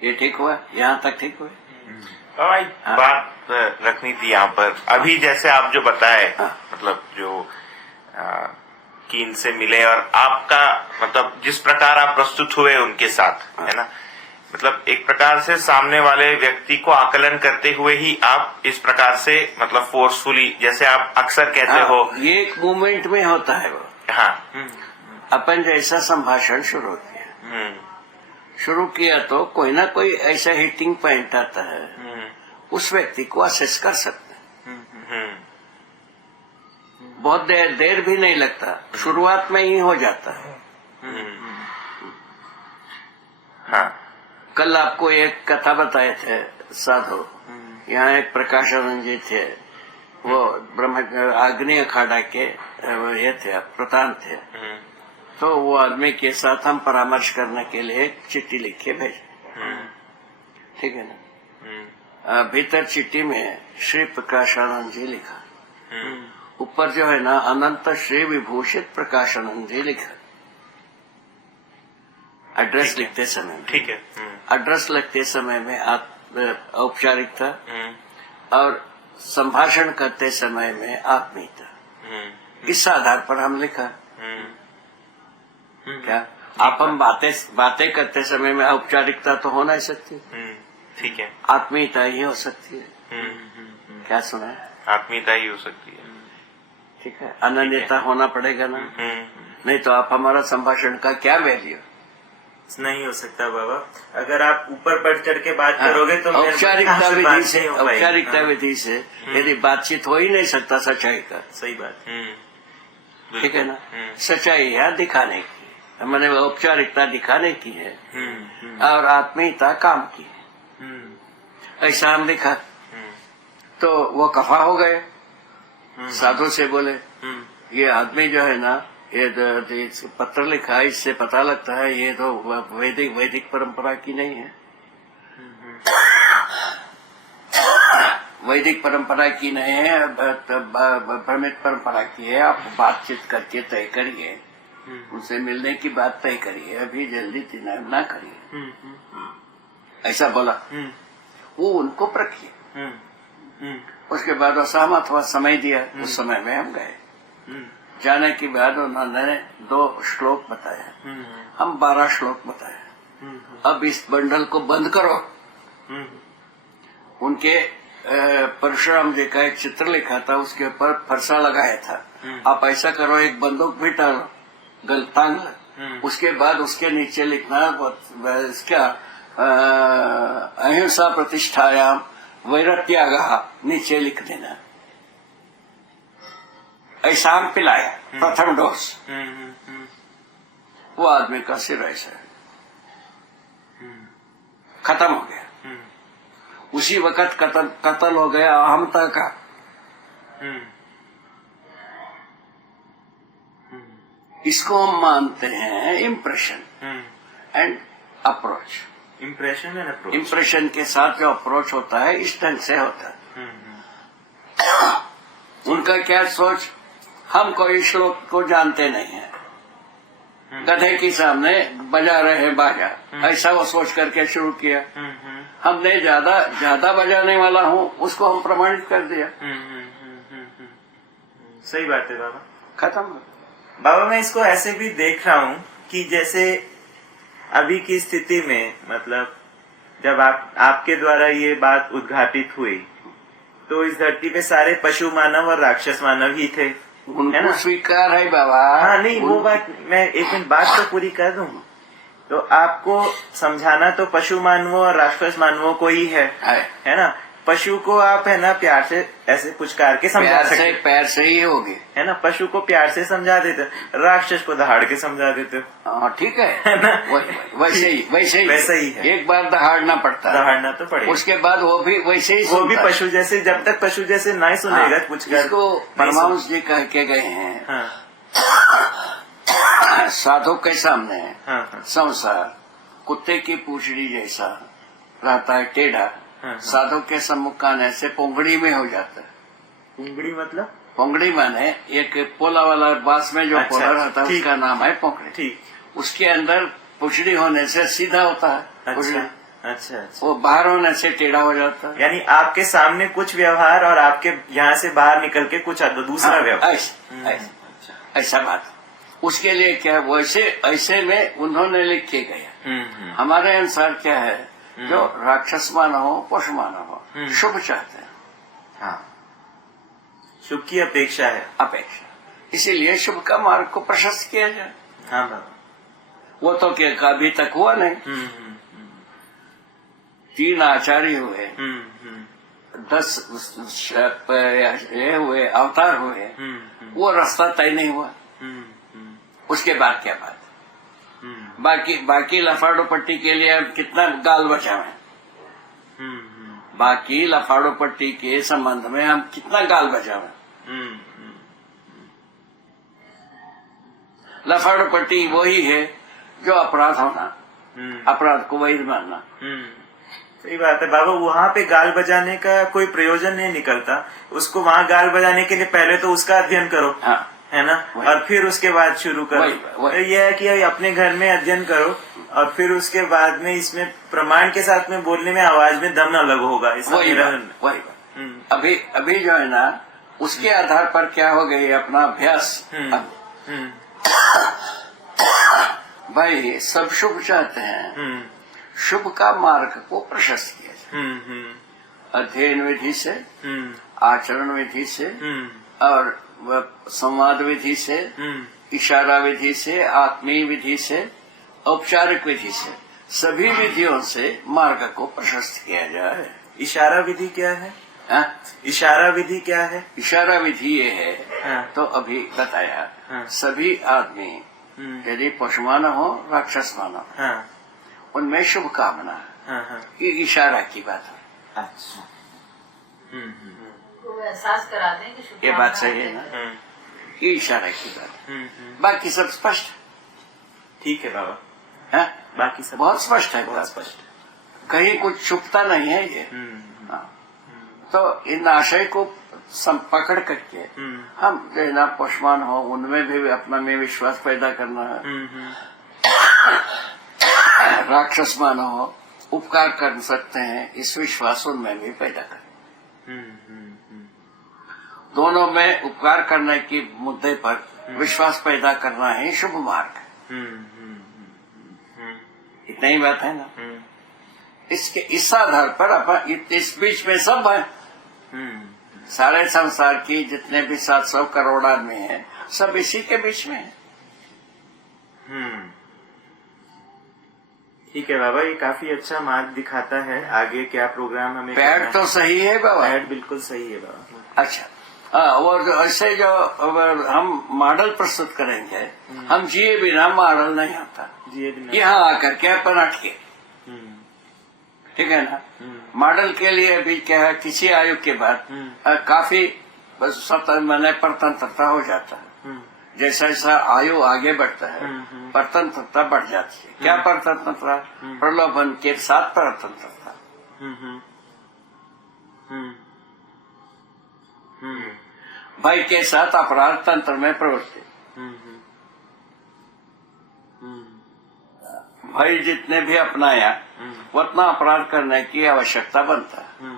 ये ठीक हुआ, यहाँ तक ठीक हुआ। बात रखनी थी यहाँ पर। अभी जैसे आप जो बताए, मतलब जो कि इनसे मिले और आपका मतलब जिस प्रकार आप प्रस्तुत हुए उनके साथ, है ना, मतलब एक प्रकार से सामने वाले व्यक्ति को आकलन करते हुए ही आप इस प्रकार से मतलब फोर्सफुली, जैसे आप अक्सर कहते हो, ये एक मूवमेंट में होता है वो। हाँ, अपन जैसा संभाषण शुरू किया तो कोई ना कोई ऐसा हिटिंग पॉइंट आता है, उस व्यक्ति को असेस कर सकते हैं। बहुत देर भी नहीं लगता, शुरुआत में ही हो जाता है। हाँ। कल आपको एक कथा बताए थे साधु, यहाँ एक प्रकाशानंद जी थे, वो ब्रह्म आग्नेय अखाड़ा के ये थे, प्रधान थे। तो वो आदमी के साथ हम परामर्श करने के लिए एक चिट्ठी लिख के भेजे। ठीक है ना? भीतर चिट्ठी में श्री प्रकाशानंद जी लिखा, ऊपर जो है ना अनंत श्री विभूषित प्रकाशानंद जी लिखा। एड्रेस लिखते समय में, ठीक है, एड्रेस लिखते समय में औपचारिकता और संभाषण करते समय में आत्मीयता, इस आधार पर हम लिखा। क्या आप हम बातें करते समय में औपचारिकता तो हो नहीं सकती, ठीक है, आत्मीयता ही हो सकती है। क्या सुना है? आत्मीयता ही हो सकती है। ठीक है, अनन्यता होना पड़ेगा ना, नहीं तो आप हमारा संभाषण का क्या वैल्यू? नहीं हो सकता बाबा। अगर आप ऊपर बढ़ चढ़ के बात करोगे तो औपचारिकता विधि से यदि बातचीत हो ही नहीं सकता सच्चाई का। सही बात। ठीक है ना? सच्चाई है दिखाने की, मैंने औपचारिकता दिखाने की है और आत्मीयता काम की है। ऐसा हम लिखा तो वो कफा हो गए। साधु से बोले ये आदमी जो है ना, ये पत्र लिखा है, इससे पता लगता है ये तो वैदिक परंपरा की नहीं है, वैदिक परंपरा की नहीं है, ब्राह्मिक परंपरा की है। आप बातचीत करके तय करिए, उनसे मिलने की बात तय करिए, अभी जल्दी ना करिए। ऐसा बोला। वो उनको परखिए। उसके बाद असहमत हुआ, समय दिया, उस समय में हम गए। जाने के बाद उन्होंने 2 श्लोक बताया, हम 12 श्लोक बताए। अब इस बंडल को बंद करो, उनके परशुराम जी का एक चित्र लिखा था, उसके ऊपर फरसा लगाया था। आप ऐसा करो, एक बंदूक भी टांग उसके बाद उसके नीचे लिखना इसका अहिंसा प्रतिष्ठायाम वैरत्यागः नीचे लिख देना। ऐसा हम पिलाया प्रथम डोज। वो आदमी का सिर ऐसा खत्म हो गया। उसी वक्त कत्ल हो गया अहमता का। इसको हम मानते हैं impression and approach. Impression and approach. Impression के साथ जो अप्रोच होता है इस ढंग से होता है। उनका क्या सोच, हम कोई श्लोक को जानते नहीं है, गधे के सामने बजा रहे हैं बाजा, ऐसा वो सोच करके शुरू किया। हमने ज्यादा बजाने वाला हूँ उसको हम प्रमाणित कर दिया। सही बात है बाबा। खत्म। बाबा मैं इसको ऐसे भी देख रहा हूँ कि जैसे अभी की स्थिति में, मतलब जब आपके द्वारा ये बात उद्घाटित हुई तो इस धरती पे सारे पशु मानव और राक्षस मानव ही थे, है उनको ना? स्वीकार है बाबा। हाँ नहीं, वो बात मैं एक मिनट बात तो पूरी कर दूं। तो आपको समझाना तो पशु मानवों और राक्षस मानवों को ही है ना? पशु को आप है ना प्यार से ऐसे पुचकार के समझा सकते, पैर से ही होगी, है ना? पशु को प्यार से समझा देते, राक्षस को दहाड़ के समझा देते। हाँ ठीक है, है ना? वैसे ही है। एक बार दहाड़ना पड़ता है, दहाड़ना तो पड़ेगा। उसके बाद वो भी वैसे ही, वो भी पशु जैसे, जब तक पशु जैसे नहीं सुनेगा पुचकार। इसको परमांश जी कह के गए हैं। हाँ साधु के सामने हाँ संसार कुत्ते की पूंछड़ी जैसा रहता है, टेढ़ा। साधु के सम्मुख आने से पोंगड़ी में हो जाता है। पोंगड़ी मतलब? पोंगड़ी माने एक पोला वाला बांस में जो पोला रहता है उसका नाम है पोंगड़ी। ठीक। उसके अंदर पूंछड़ी होने से सीधा होता है। अच्छा। वो बाहर होने से टेढ़ा हो जाता है। यानी आपके सामने कुछ व्यवहार और आपके यहाँ से बाहर निकल के कुछ दूसरा व्यवहार। ऐसा बात। उसके लिए क्या वैसे ऐसे में उन्होंने लिख के गया। हमारे अनुसार क्या है, जो राक्षस मानव हो पशु मानव हो शुभ चाहते हैं। हाँ, शुभ की अपेक्षा है। इसीलिए शुभ का मार्ग को प्रशस्त किया जाए। हाँ बाबा। वो तो क्या अभी तक हुआ नहीं। 3 आचार्य हुए, 10 ये हुए अवतार हुए, वो रास्ता तय नहीं हुआ। उसके बाद क्या बात? बाकी लफाड़ो पट्टी के लिए कितना गाल बचावे, बाकी लफाड़ो पट्टी के संबंध में हम कितना गाल बचावे। लफाड़ो पट्टी वही है जो अपराध होना, अपराध को वही मानना। सही बात है बाबा। वहाँ पे गाल बजाने का कोई प्रयोजन नहीं निकलता। उसको वहाँ गाल बजाने के लिए पहले तो उसका अध्ययन करो। हाँ। है ना? और फिर उसके बाद शुरू करो। तो यह है कि अपने घर में अध्ययन करो और फिर उसके बाद में इसमें प्रमाण के साथ में बोलने में आवाज में दम न अलग होगा। अभी जो है ना उसके आधार पर क्या हो गई अपना अभ्यास। भाई सब शुभ चाहते हैं, शुभ का मार्ग को प्रशस्त किया जाए। अध्ययन विधि से, आचरण विधि से और संवाद विधि से, इशारा विधि से, आत्मीय विधि से, औपचारिक विधि से, सभी विधियों से मार्ग को प्रशस्त किया जाए। इशारा विधि क्या है? इशारा विधि क्या है? इशारा विधि ये है तो अभी बताया। सभी आदमी यदि पशु मानव हो राक्षस मानव उनमें शुभ कामना ये इशारा की बात है। अच्छा। एहसास कराते हैं कि ये बात सही है ना? ये इशारा की बात। बाकी सब स्पष्ट। ठीक है बाबा। है बाकी सब बहुत स्पष्ट है, बहुत स्पष्ट। कहीं कुछ छुपता नहीं है ये। तो इन आशय को पकड़ करके हम जो ना पशुमान हो उनमें भी अपना में विश्वास पैदा करना है। राक्षस मानव हो उपकार कर सकते हैं, इस विश्वास उनमें भी पैदा करें। दोनों में उपकार करने के मुद्दे पर विश्वास पैदा करना है शुभ मार्ग। इतना ही बात है ना? इस आधार पर अपन इस बीच में सब है। सारे संसार की जितने भी 700 करोड़ आदमी हैं, सब इसी के बीच में है। ठीक है बाबा, ये काफी अच्छा मार्ग दिखाता है। आगे क्या प्रोग्राम हमें पैड तो सही है बाबा, पैड बिल्कुल सही है बाबा। अच्छा और ऐसे जो हम मॉडल प्रस्तुत करेंगे, हम जिए बिना मॉडल नहीं आता, जिए बिना यहाँ आकर के अपन अटके, ठीक है ना। मॉडल के लिए भी क्या है, किसी आयु के बाद काफी मैंने परतंत्रता हो जाता है। जैसा जैसा आयु आगे बढ़ता है परतंत्रता बढ़ जाती है। क्या परतंत्रता? प्रलोभन के साथ परतंत्रता। भय के साथ अपराध तंत्र में प्रवृत्ति। भय जितने भी अपनाया उतना अपराध करने की आवश्यकता बनता है।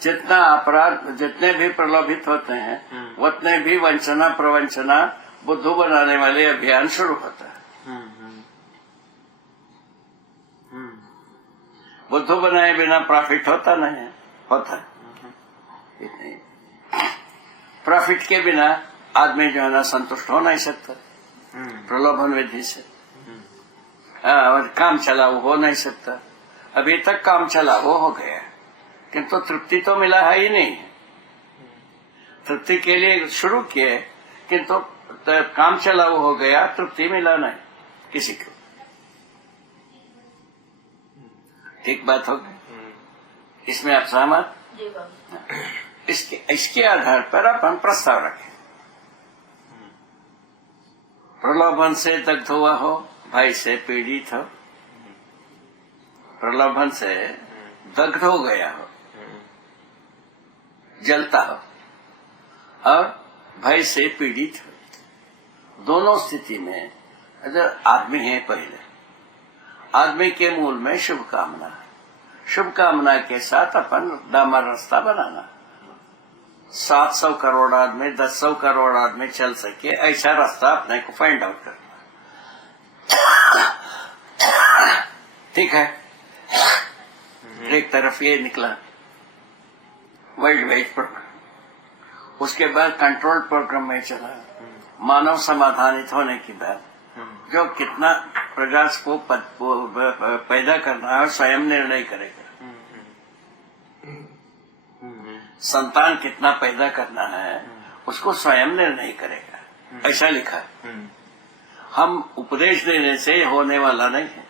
जितना अपराध, जितने भी प्रलोभित होते हैं उतने भी वंचना प्रवंचना बुद्धू बनाने वाले अभियान शुरू होता है। बुद्धू बनाए बिना प्रॉफिट होता नहीं है, होता है प्रॉफिट के बिना आदमी जो है ना संतुष्ट हो नहीं सकता प्रलोभन विधि से। और काम चलाओ हो नहीं सकता। अभी तक काम चलाओ हो गया, किंतु तृप्ति तो मिला है ही नहीं। तृप्ति के लिए शुरू किए किंतु काम चलाओ हो गया, तृप्ति मिला नहीं किसी को। ठीक बात हो गई, इसमें आप सहमत? इसके आधार पर अपन प्रस्ताव रखें। प्रलोभन से दग्ध हुआ हो, भय से पीड़ित हो, प्रलोभन से दग्ध हो गया हो, जलता हो, और भय से पीड़ित हो, दोनों स्थिति में अगर आदमी है, पहले आदमी के मूल में शुभकामना है। शुभकामना के साथ अपन डामर रास्ता बनाना। 700 करोड़ आदमी 1000 करोड़ आदमी चल सके ऐसा रास्ता अपने को फाइंड आउट करना। ठीक है, एक तरफ ये निकला वर्ल्ड वाइड प्रोग्राम, उसके बाद कंट्रोल प्रोग्राम में चला। मानव समाधानित होने की बात, जो कितना प्रजा को पैदा करना है स्वयं निर्णय करेगा। संतान कितना पैदा करना है उसको स्वयं निर्णय करेगा, ऐसा लिखा है। हम उपदेश देने से होने वाला नहीं है।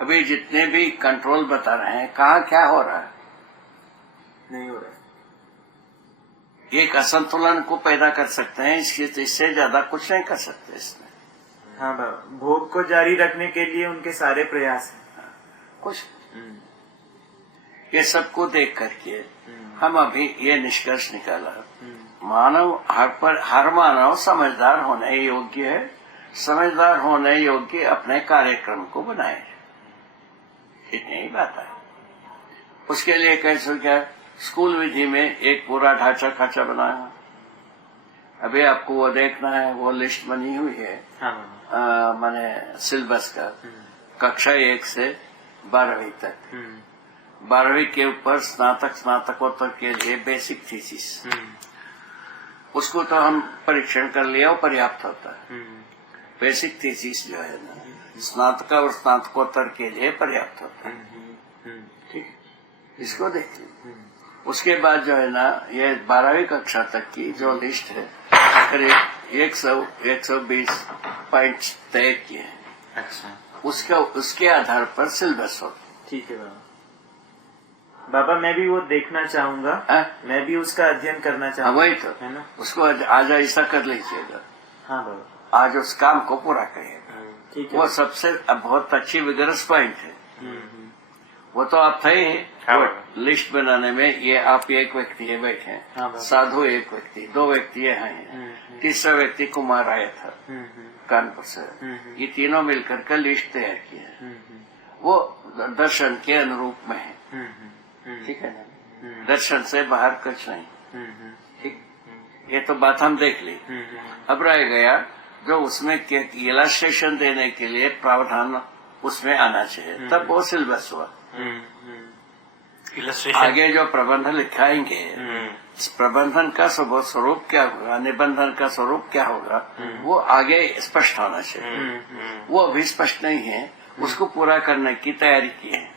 अभी जितने भी कंट्रोल बता रहे हैं, कहाँ क्या हो रहा है? नहीं हो रहा है। एक असंतुलन को पैदा कर सकते हैं, इससे ज्यादा कुछ नहीं कर सकते इसमें। हाँ बाबा, भोग को जारी रखने के लिए उनके सारे प्रयास हैं। कुछ ये सबको देख करके हम अभी ये निष्कर्ष निकाला, मानव हर मानव समझदार होने योग्य है। समझदार होने योग्य अपने कार्यक्रम को बनाए, इतनी ही बात है। उसके लिए कैसे क्या स्कूल विधि में एक पूरा ढांचा खाचा बनाया। अभी आपको वो देखना है, वो लिस्ट बनी हुई है। हाँ। माने सिलेबस का कक्षा 1 से 12वीं तक। 12वीं के ऊपर स्नातकोत्तर के लिए बेसिक थीसिस, उसको तो हम परीक्षण कर लिया, वो पर्याप्त होता है। बेसिक थीसिस जो है ना, स्नातक और स्नातकोत्तर के लिए पर्याप्त होता है। ठीक है, इसको देख लीजिए। उसके बाद जो है ना, ये 12वीं कक्षा तक की जो लिस्ट है, करीब 100-120 पॉइंट्स तय किए हैं। अच्छा, उसके आधार पर सिलेबस होता है। ठीक है बाबा। बाबा मैं भी वो देखना चाहूंगा। मैं भी उसका अध्ययन करना चाहूंगा। वही तो है ना, उसको आज ऐसा कर लीजिएगा। हाँ बाबा, आज उस काम को पूरा करिएगा। ठीक है। वो सबसे बहुत अच्छी विगरस पॉइंट है। वो तो आप थे ही। हाँ। लिस्ट बनाने में ये आप एक व्यक्ति है बैठे, हाँ, साधु एक व्यक्ति, 2 व्यक्ति यहाँ हैं, तीसरा व्यक्ति कुमार आया था कानपुर से। ये तीनों मिलकर के लिस्ट तैयार की है। वो दर्शन के अनुरूप में है। ठीक है ना, दर्शन से बाहर कुछ नहीं। ठीक, ये तो बात हम देख ली। अब रह गया जो उसमें इलास्ट्रेशन देने के लिए प्रावधान उसमें आना चाहिए, तब वो सिलेबस हुआ। आगे जो प्रबंध लिखाएंगे, प्रबंधन का स्वरूप क्या होगा, निबंधन का स्वरूप क्या होगा, वो आगे स्पष्ट होना चाहिए। वो अभी स्पष्ट नहीं है, उसको पूरा करने की तैयारी की है।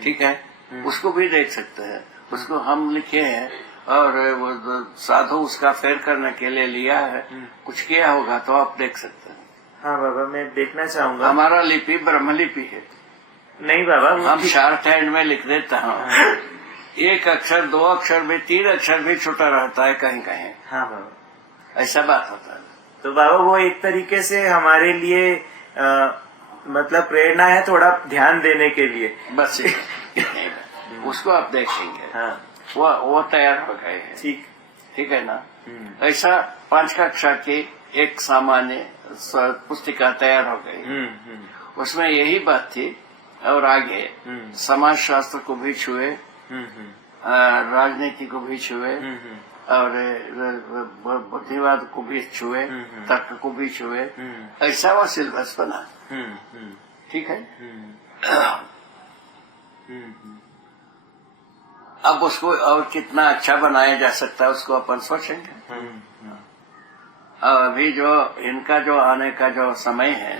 ठीक है, उसको भी देख सकते हैं, उसको हम लिखे हैं और वो साधु उसका फेर करने के लिए लिया है, कुछ किया होगा तो आप देख सकते हैं। हाँ बाबा, मैं देखना चाहूंगा। हमारा लिपि ब्रह्मलिपि है। नहीं बाबा, हम शॉर्ट हैंड में लिख देता हूँ, एक अक्षर, दो अक्षर भी, तीन अक्षर भी छूटा रहता है कहीं कहीं। हाँ बाबा, ऐसा बात होता है। तो बाबा वो एक तरीके से हमारे लिए मतलब प्रेरणा है, थोड़ा ध्यान देने के लिए। बस उसको आप देखेंगे। हाँ, वो तैयार हो गए हैं। ठीक है ना। ऐसा 5 कक्षा की एक सामान्य पुस्तिका तैयार हो गई। उसमें यही बात थी, और आगे समाज शास्त्र को भी छुए, राजनीति को भी छुए, और बुद्धिवाद को भी छुए, तर्क को भी छुए। ऐसा वो सिलेबस बना। ठीक है। अब उसको और कितना अच्छा बनाया जा सकता है उसको अपन सोचेंगे। और अभी जो इनका जो आने का जो समय है,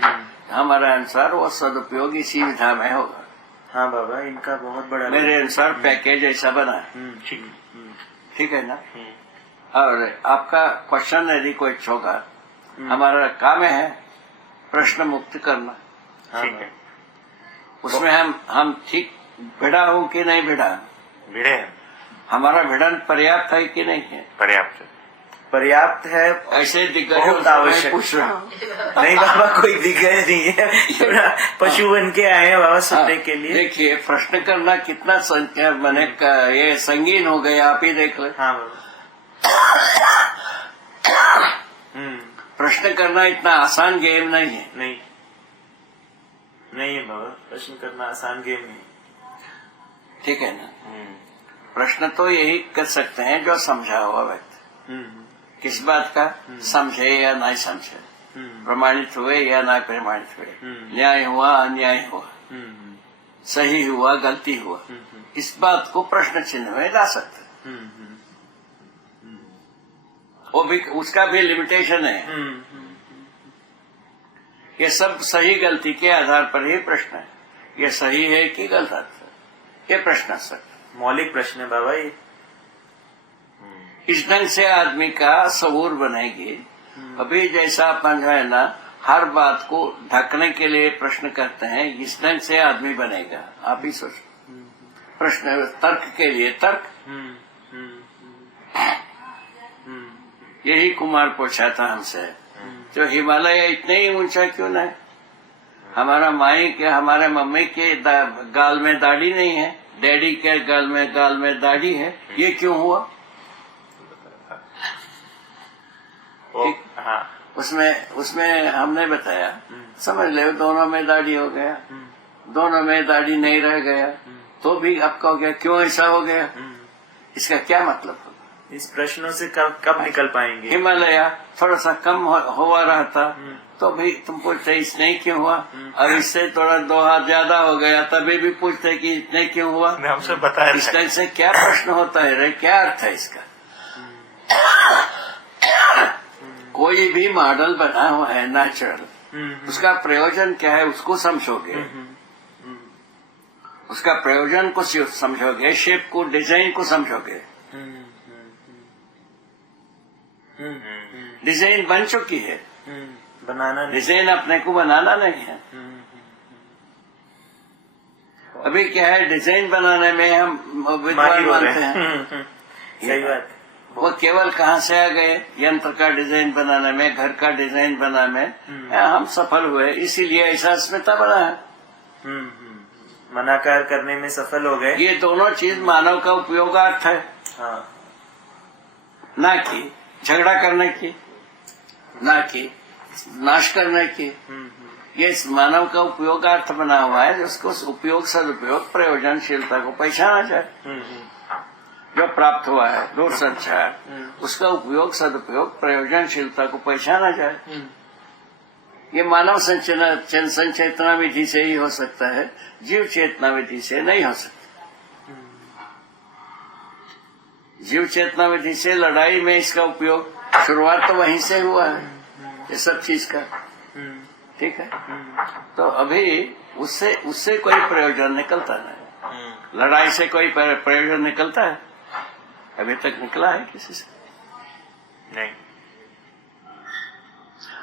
हमारे अनुसार वो सदुपयोग इसी विधा में होगा। हाँ बाबा, इनका बहुत बड़ा मेरे अनुसार पैकेज ऐसा बना है। ठीक है ना। और आपका क्वेश्चन यदि कोई होगा, हमारा काम है प्रश्न मुक्त करना। ठीक है। उसमें हम ठीक भिड़ा हूँ कि नहीं भिड़ा, भिड़े, हमारा भिड़न पर्याप्त है कि नहीं है, पर्याप्त है। ऐसे बहुत आवश्यक। पूछ रहा हूँ। नहीं बाबा, कोई दिग्गज नहीं है, थोड़ा पशु बन के आए हैं बाबा सुनने के लिए। देखिए, प्रश्न करना कितना संख्या मैंने ये संगीन हो गया, आप ही देख ले। हाँ बाबा। प्रश्न करना इतना आसान गेम नहीं है। नहीं है बाबा, प्रश्न करना आसान गेम नहीं। ठीक है ना। प्रश्न तो यही कर सकते हैं जो समझा हुआ व्यक्ति, किस बात का, समझे या नहीं समझे, प्रमाणित हुए या नहीं प्रमाणित हुए, न्याय हुआ अन्याय हुआ, सही हुआ गलती हुआ, इस बात को प्रश्न चिन्ह में ला सकते। वो भी, उसका भी लिमिटेशन है। ये सब सही गलती के आधार पर ही प्रश्न है। ये सही है कि गलत है, ये प्रश्न सकते। मौलिक प्रश्न है बाबा ये। इस ढंग से आदमी का सबूर बनेगी। अभी जैसा अपन जो है ना, हर बात को ढकने के लिए प्रश्न करते हैं, इस ढंग से आदमी बनेगा। आप ही सोचो, प्रश्न तर्क के लिए तर्क। यही कुमार पूछा था हमसे, जो हिमालय इतने ही ऊंचा क्यों नहीं, हमारा माई के, हमारे मम्मी के गाल में दाढ़ी नहीं है, डैडी के गाल में दाढ़ी है, ये क्यों हुआ? हाँ। उसमें हमने बताया, समझ ले दोनों में दाढ़ी हो गया, दोनों में दाढ़ी नहीं रह गया, तो भी आपका हो गया, क्यों ऐसा हो गया, इसका क्या मतलब होगा? इस प्रश्नों से कब निकल पाएंगे? हिमालय थोड़ा सा कम हुआ रहता तो भी तुम पूछते इसने क्यों हुआ, और इससे थोड़ा 2 हाथ ज्यादा हो गया तभी भी पूछते कि इतने क्यों हुआ। हमसे बताया इस तरह से क्या प्रश्न होता है रे, क्या अर्थ है इसका? कोई भी मॉडल बना हुआ है नेचुरल, उसका प्रयोजन क्या है उसको समझोगे, उसका प्रयोजन को समझोगे, शेप को, डिजाइन को समझोगे। डिजाइन बन चुकी है, बनाना नहीं। डिजाइन अपने को बनाना नहीं है। अभी क्या है, डिजाइन बनाने में हम विद्वान मानते हैं। सही बात। वो केवल कहाँ से आ गए, यंत्र का डिजाइन बनाने में, घर का डिजाइन बनाने में हम सफल हुए, इसीलिए ऐसा अस्मिता बना है। मनाकार करने में सफल हो गए। ये दोनों चीज मानव का उपयोगार्थ है। हाँ। ना कि झगड़ा करने की, ना कि नाश करने की। ये मानव का उपयोगार्थ बना हुआ है, जिसको उपयोग, सदुपयोग, प्रयोजनशीलता को पहचाना जाए। जो प्राप्त हुआ है दूरसंचार, उसका उपयोग, सदुपयोग, प्रयोजनशीलता को पहचाना जाए। ये मानव संचेतना विधि से ही हो सकता है, जीव चेतना विधि से नहीं हो सकता। जीव चेतना विधि से लड़ाई में इसका उपयोग शुरुआत तो वहीं से हुआ है, ये सब चीज का। ठीक है, तो अभी उससे कोई प्रयोजन निकलता नहीं। लड़ाई से कोई प्रयोजन निकलता है? अभी तक निकला है किसी से? नहीं।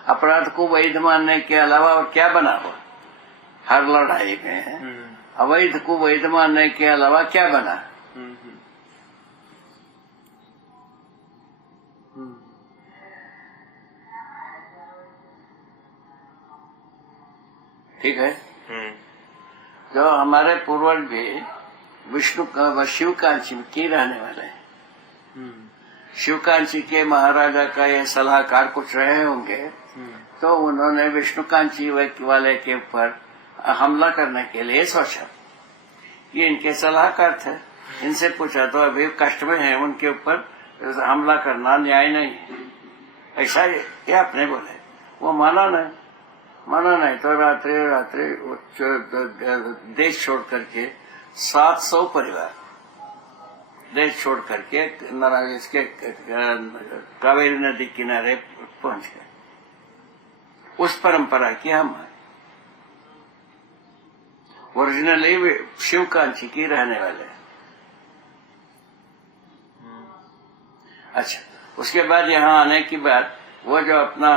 अपराध को वैध मानने के अलावा और क्या बना हुआ हर लड़ाई में? अवैध को वैध मानने के अलावा क्या बना? ठीक है, जो हमारे पूर्वज भी शिवकांची की रहने वाले हैं। शिवकांची के महाराजा का ये सलाहकार कुछ रहे होंगे, तो उन्होंने विष्णुकांची वाले के ऊपर हमला करने के लिए सोचा। ये इनके सलाहकार थे, इनसे पूछा तो अभी कष्ट में है, उनके ऊपर हमला करना न्याय नहीं है, ऐसा ये आपने बोले। वो माना नहीं तो रात्रि देश छोड़ करके 700 परिवार देश छोड़ करके इसके कावेरी नदी किनारे पहुंच गए। उस परंपरा की हम ओरिजिनली शिवकांची की रहने वाले। अच्छा, उसके बाद यहाँ आने की बात, वो जो अपना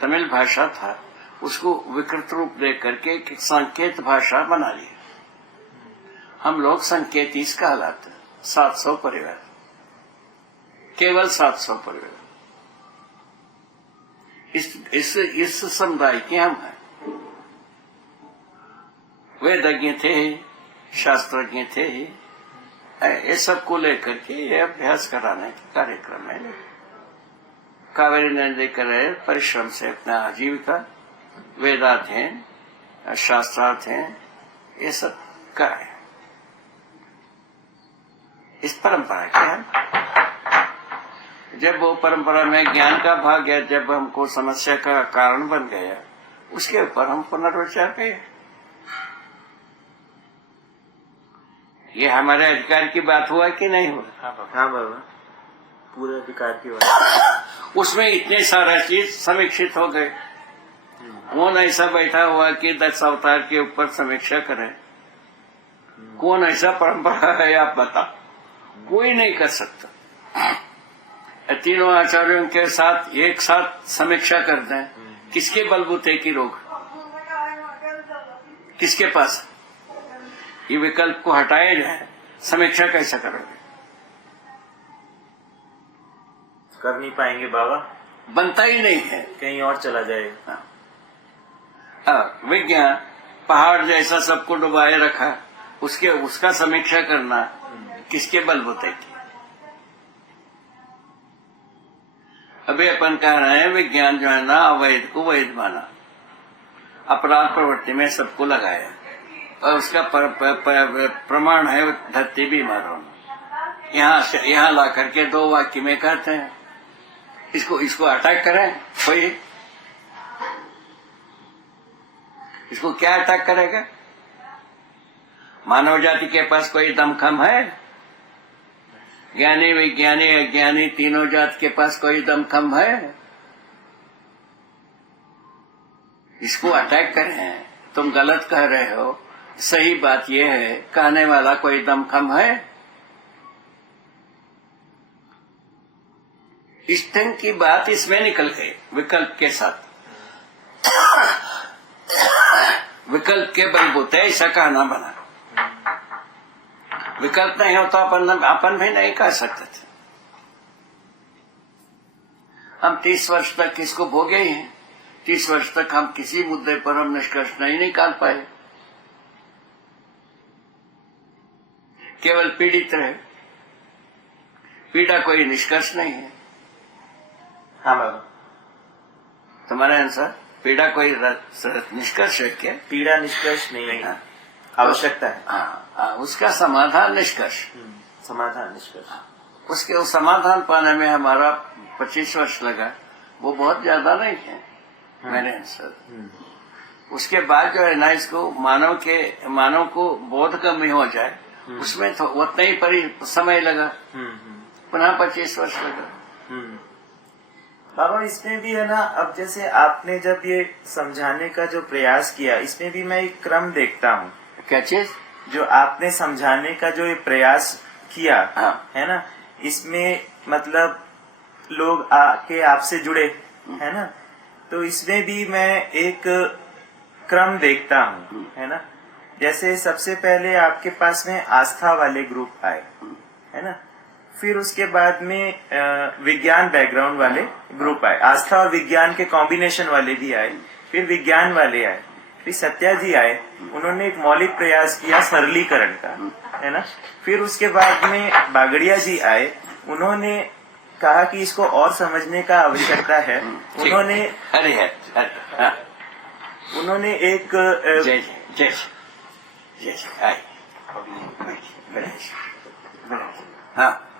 तमिल भाषा था उसको विकृत रूप दे करके एक संकेत भाषा बना ली। हम लोग संकेतीस कहलाते। 700 परिवार, केवल 700 परिवार इस समुदाय के हम हैं। वेदज्ञ थे, शास्त्रज्ञ थे, ये सब को लेकर के ये अभ्यास कराने के कार्यक्रम है। कावेरी नदी करे परिश्रम से अपना आजीविका, वेदाध्ययन, शास्त्राध्ययन, ये सब कराए। इस परंपरा के है। जब वो परंपरा में ज्ञान का भाग गया, जब हमको समस्या का कारण बन गया, उसके ऊपर हम पुनर्विचार किए। ये हमारे अधिकार की बात हुआ कि नहीं हुआ? हाँ बाबा, पूरे अधिकार की बात। उसमें इतने सारा चीज समीक्षित हो गए। कौन ऐसा बैठा हुआ कि 10 अवतार के ऊपर समीक्षा करे? कौन ऐसा परंपरा है आप बता? कोई नहीं कर सकता। तीनों आचार्यों के साथ एक साथ समीक्षा करते हैं। किसके बलबूते की रोग? किसके पास? ये विकल्प को हटाया जाए, समीक्षा कैसे करोगे? कर नहीं पाएंगे बाबा, बनता ही नहीं है, कहीं और चला जाएगा। विज्ञान पहाड़ जैसा सबको डुबाए रखा, उसका समीक्षा करना किसके बलबूते की? अभी अपन कह रहे हैं विज्ञान जो है ना, अवैध को वैध माना, अपराध प्रवृत्ति में सबको लगाया, और उसका प्रमाण है धरती बीमार होना। यहाँ ला करके 2 वाक्य में कहते हैं इसको अटैक करें। कोई इसको क्या अटैक करेगा? मानव जाति के पास कोई दमखम है? ज्ञानी विज्ञानी अज्ञानी तीनों जात के पास कोई दमखम है? इसको अटैक करें। तुम गलत कह रहे हो, सही बात यह है, कहने वाला कोई दमखम है? इस ढंग की बात इसमें निकल गई विकल्प के साथ। विकल्प के बलबूते ऐसा कहना बना। विकल्प नहीं होता अपन भी नहीं कह सकते थे। हम 30 वर्ष तक इसको भोगे हैं। 30 वर्ष तक हम किसी मुद्दे पर हम निष्कर्ष नहीं निकाल पाए, केवल पीड़ित रहे। पीड़ा कोई निष्कर्ष नहीं है। हाँ बाबा, तुम्हारे अनुसार पीड़ा कोई निष्कर्ष है क्या? पीड़ा निष्कर्ष नहीं है, आवश्यकता है। हाँ, उसका समाधान निष्कर्ष। समाधान निष्कर्ष। उसके उस समाधान पाने में हमारा 25 वर्ष लगा, वो बहुत ज्यादा नहीं है। मेरे अनुसार। उसके बाद जो है ना, इसको मानव को बोध कमी हो जाए, उसमें तो उतना ही समय लगा, पुनः 25 वर्ष लगा। बाबा इसमें भी है ना, अब जैसे आपने जब ये समझाने का जो प्रयास किया, इसमें भी मैं एक क्रम देखता हूँ। क्या चीज? जो आपने समझाने का जो ये प्रयास किया, हाँ। है ना, इसमें मतलब लोग आके आपसे जुड़े, है ना, तो इसमें भी मैं एक क्रम देखता हूँ, है ना। जैसे सबसे पहले आपके पास में आस्था वाले ग्रुप आए, है ना, फिर उसके बाद में विज्ञान बैकग्राउंड वाले ग्रुप आए, आस्था और विज्ञान के कॉम्बिनेशन वाले भी आए, फिर विज्ञान वाले आए, फिर सत्या जी आए, उन्होंने एक मौलिक प्रयास किया सरलीकरण का, है ना। फिर उसके बाद में बागड़िया जी आए, उन्होंने कहा कि इसको और समझने का आवश्यकता है। उन्होंने एक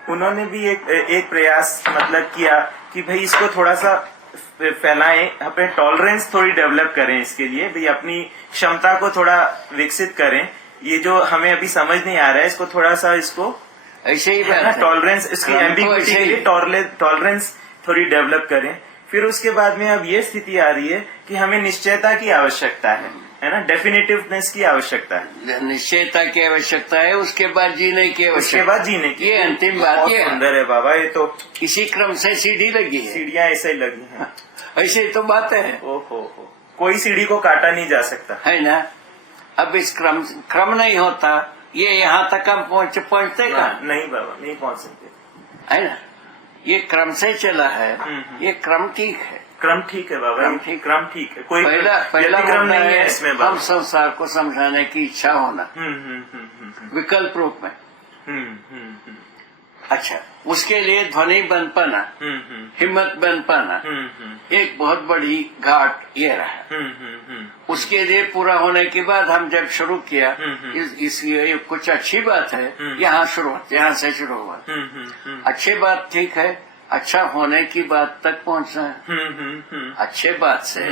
उन्होंने भी एक प्रयास मतलब किया कि भाई इसको थोड़ा सा फैलाएं, अपने टॉलरेंस थोड़ी डेवलप करें, इसके लिए भाई अपनी क्षमता को थोड़ा विकसित करें। ये जो हमें अभी समझ नहीं आ रहा है, इसको थोड़ा सा, इसको ऐसे ही है ना, टॉलरेंस, इसकी एम्बिग्युइटी के लिए टॉलरेंस थोड़ी डेवलप करें। फिर उसके बाद में अब ये स्थिति आ रही है कि हमें निश्चयता की आवश्यकता है ना, डेफिनेटिवनेस की आवश्यकता है, निश्चयता की आवश्यकता है, उसके बाद जीने की आवश्यकता, उसके बाद जीने की, ये अंतिम बात बहुत है। सुंदर है बाबा, ये तो इसी क्रम से सीढ़ी लगी है, सीढ़ियाँ ऐसे ही लगी हैं। ऐसे तो बात है। ओहो, कोई सीढ़ी को काटा नहीं जा सकता, है ना। अब इस क्रम नहीं होता, ये यहाँ तक हम पहुँचते का नहीं बाबा, नहीं पहुँच सकते, है ना। ये क्रम से चला है, ये क्रम ठीक है, क्रम ठीक है बाबा, क्रम ठीक है, कोई पहला क्रम नहीं है इसमें बाबा। हम संसार को समझाने की इच्छा होना, विकल्प रूप में। अच्छा, उसके लिए ध्वनि बन पाना, हिम्मत बन पाना, एक बहुत बड़ी घाट ये रहा। उसके लिए पूरा होने के बाद हम जब शुरू किया, ये कुछ अच्छी बात है, यहाँ से शुरू हुआ। अच्छी बात ठीक है, अच्छा होने की बात तक पहुँचना है, अच्छे बात से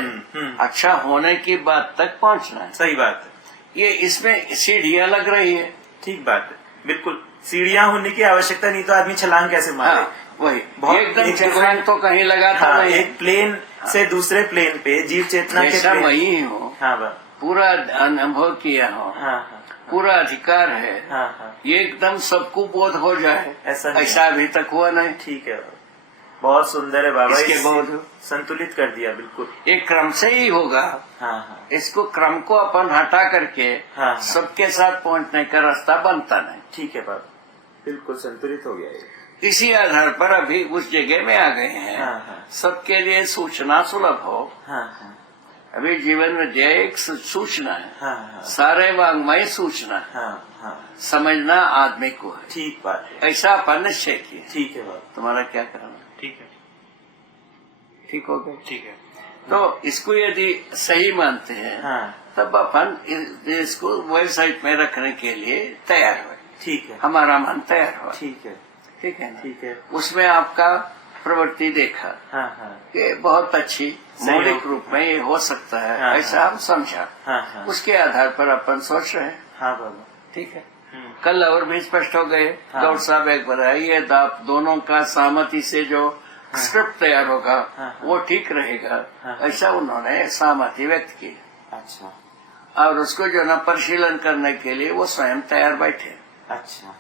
अच्छा होने की बात तक पहुँचना है, सही बात है। ये इसमें सीढ़ियाँ लग रही है, ठीक बात है, बिल्कुल सीढ़ियाँ होने की आवश्यकता नहीं तो आदमी छलांग कैसे मारे। वही एकदम छलांग तो कहीं लगाता नहीं। एक प्लेन से दूसरे प्लेन पे जीव चेतना के जैसा मैं ही हूँ, पूरा अनुभव किया हो, पूरा अधिकार है, ये एकदम सबको बोध हो जाए, ऐसा अभी तक हुआ नहीं। ठीक है, बहुत सुंदर है बाबा, इसके बोध संतुलित कर दिया बिल्कुल। एक क्रम से ही होगा। इसको क्रम को अपन हटा करके सबके साथ पहुंचने का रास्ता बनता नहीं। ठीक है बाबा, बिल्कुल संतुलित हो गया ये। इसी आधार पर अभी उस जगह में आ गए हैं, सबके लिए सूचना सुलभ हो। अभी जीवन में एक सूचना है, सारे वांग्मय सूचना है, समझना आदमी को है। ठीक बात है, ऐसा अपन निश्चय किया। ठीक है बाबा, तुम्हारा क्या करना? ठीक है, ठीक हो गया। ठीक है। तो इसको यदि सही मानते हैं, तब अपन इसको वेबसाइट में रखने के लिए तैयार हुए। ठीक है, हमारा मन तैयार हुआ। ठीक है, ठीक है, ठीक है। उसमें आपका प्रवृत्ति देखा, ये बहुत अच्छी मौलिक रूप में ये हो सकता है, ऐसा हम समझा। उसके आधार पर अपन सोच रहे हैं। हाँ बाबा, ठीक है। कल और भी स्पष्ट हो गए। गौड़ साहब एक बार ये दोनों का सहमति से जो स्क्रिप्ट तैयार होगा वो ठीक रहेगा, ऐसा उन्होंने सहमति व्यक्त की। अच्छा, और उसको जो ना परिशीलन करने के लिए वो स्वयं तैयार बैठे। अच्छा,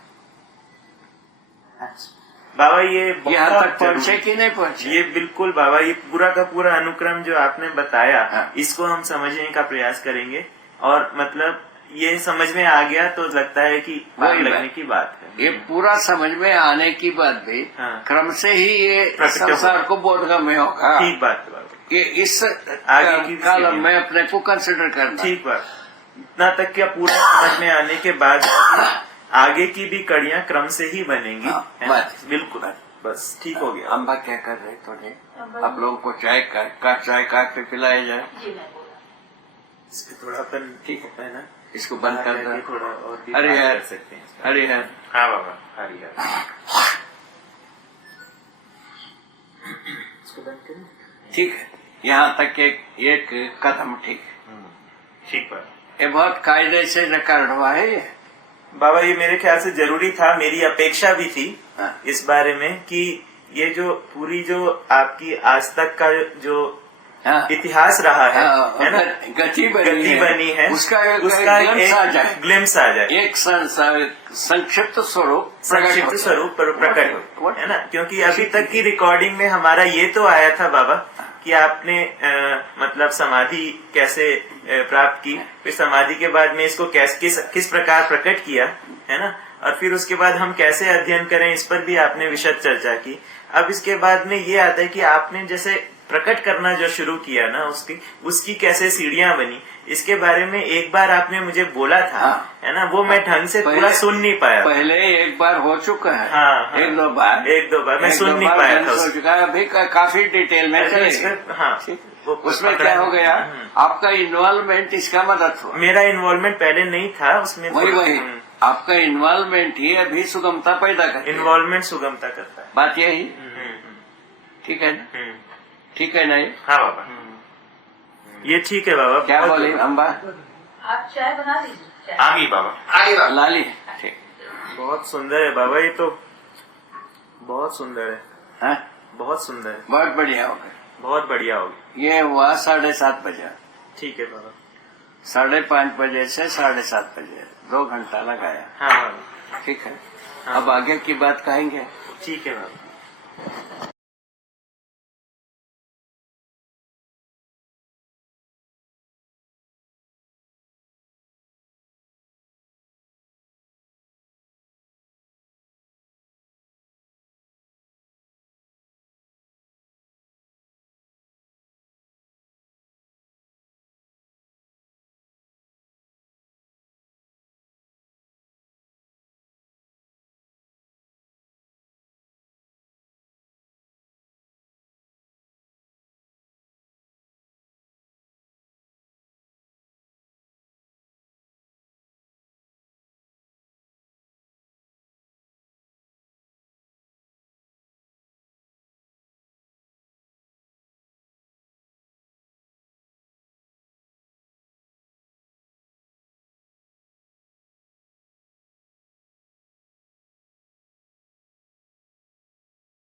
अच्छा बाबा, ये यहाँ तक पहुँचे कि नहीं पहुँचे? ये बिल्कुल बाबा, ये पूरा का पूरा अनुक्रम जो आपने बताया, इसको हम समझने का प्रयास करेंगे। और मतलब ये समझ में आ गया तो लगता है कि वही लगने की बात है। ये पूरा समझ में आने की बात भी क्रम से ही ये संसार को बोधगम्य होगा। ठीक बात है बाबा, ये इस आगे की कालम में अपने को कंसिडर करना। ठीक बात, इतना तक क्या पूरा समझ में आने के बाद आगे की भी कड़ियाँ क्रम से ही बनेंगी। बिल्कुल, बस ठीक हो गया। अम्बा क्या कर रहे थोड़े, आप लोगों को चाय काट पिलाया जाए। इस पे थोड़ा अपन ठीक है ना, इसको बंद कर दो थोड़ा और भी अरे यार, कर सकते हैं। अरे यार, हाँ बाबा, हरी यार, इसको बंद करें। ठीक है। यहाँ तक एक कदम ठीक। ठीक बात। ये बहुत कायदे से रिकॉर्ड हुआ है ये। बाबा ये मेरे ख्याल से जरूरी था, मेरी अपेक्षा भी थी इस बारे में कि ये जो पूरी जो आपकी आज तक का जो इतिहास रहा है ना, गति बनी है, उसका एक ग्लिम्स आ जाए, एक संक्षिप्त स्वरूप प्रकट हो, है ना। क्योंकि अभी तक की रिकॉर्डिंग में हमारा ये तो आया था बाबा कि आपने मतलब समाधि कैसे प्राप्त की, फिर समाधि के बाद में इसको किस प्रकार प्रकट किया, है ना, और फिर उसके बाद हम कैसे अध्ययन करें, इस पर भी आपने विशद चर्चा की। अब इसके बाद में ये आता है कि आपने जैसे प्रकट करना जो शुरू किया ना, उसकी कैसे सीढ़ियां बनी, इसके बारे में एक बार आपने मुझे बोला था, है ना, वो मैं ढंग से पूरा सुन नहीं पाया। पहले एक बार हो चुका है। हाँ, एक दो बार मैं सुन नहीं पाया था। हो चुका है, अभी काफी डिटेल में चलेगा। हाँ, उसमें क्या हो गया, आपका इन्वॉल्वमेंट इसका मदद हुआ। मेरा इन्वॉल्वमेंट पहले नहीं था उसमें। वही आपका इन्वॉल्वमेंट ही अभी सुगमता पैदा करता है। इन्वॉल्वमेंट सुगमता करता है, बात यही। ठीक है ना, ठीक है ना ये? हाँ बाबा, ये ठीक है बाबा। क्या बोले अम्बा? आप चाय बना लीजिए। आ गई बाबा, लाली। ठीक, बहुत सुंदर है बाबा, ये तो बहुत सुंदर है। हाँ? बहुत सुंदर है, बहुत बढ़िया हो गया, बहुत बढ़िया होगी। ये हुआ 7:30 बजे। ठीक है बाबा। 5:30 बजे से 7:30 बजे 2 घंटा लगाया। हाँ बाबा, ठीक है, अब आगे की बात कहेंगे। ठीक है बाबा।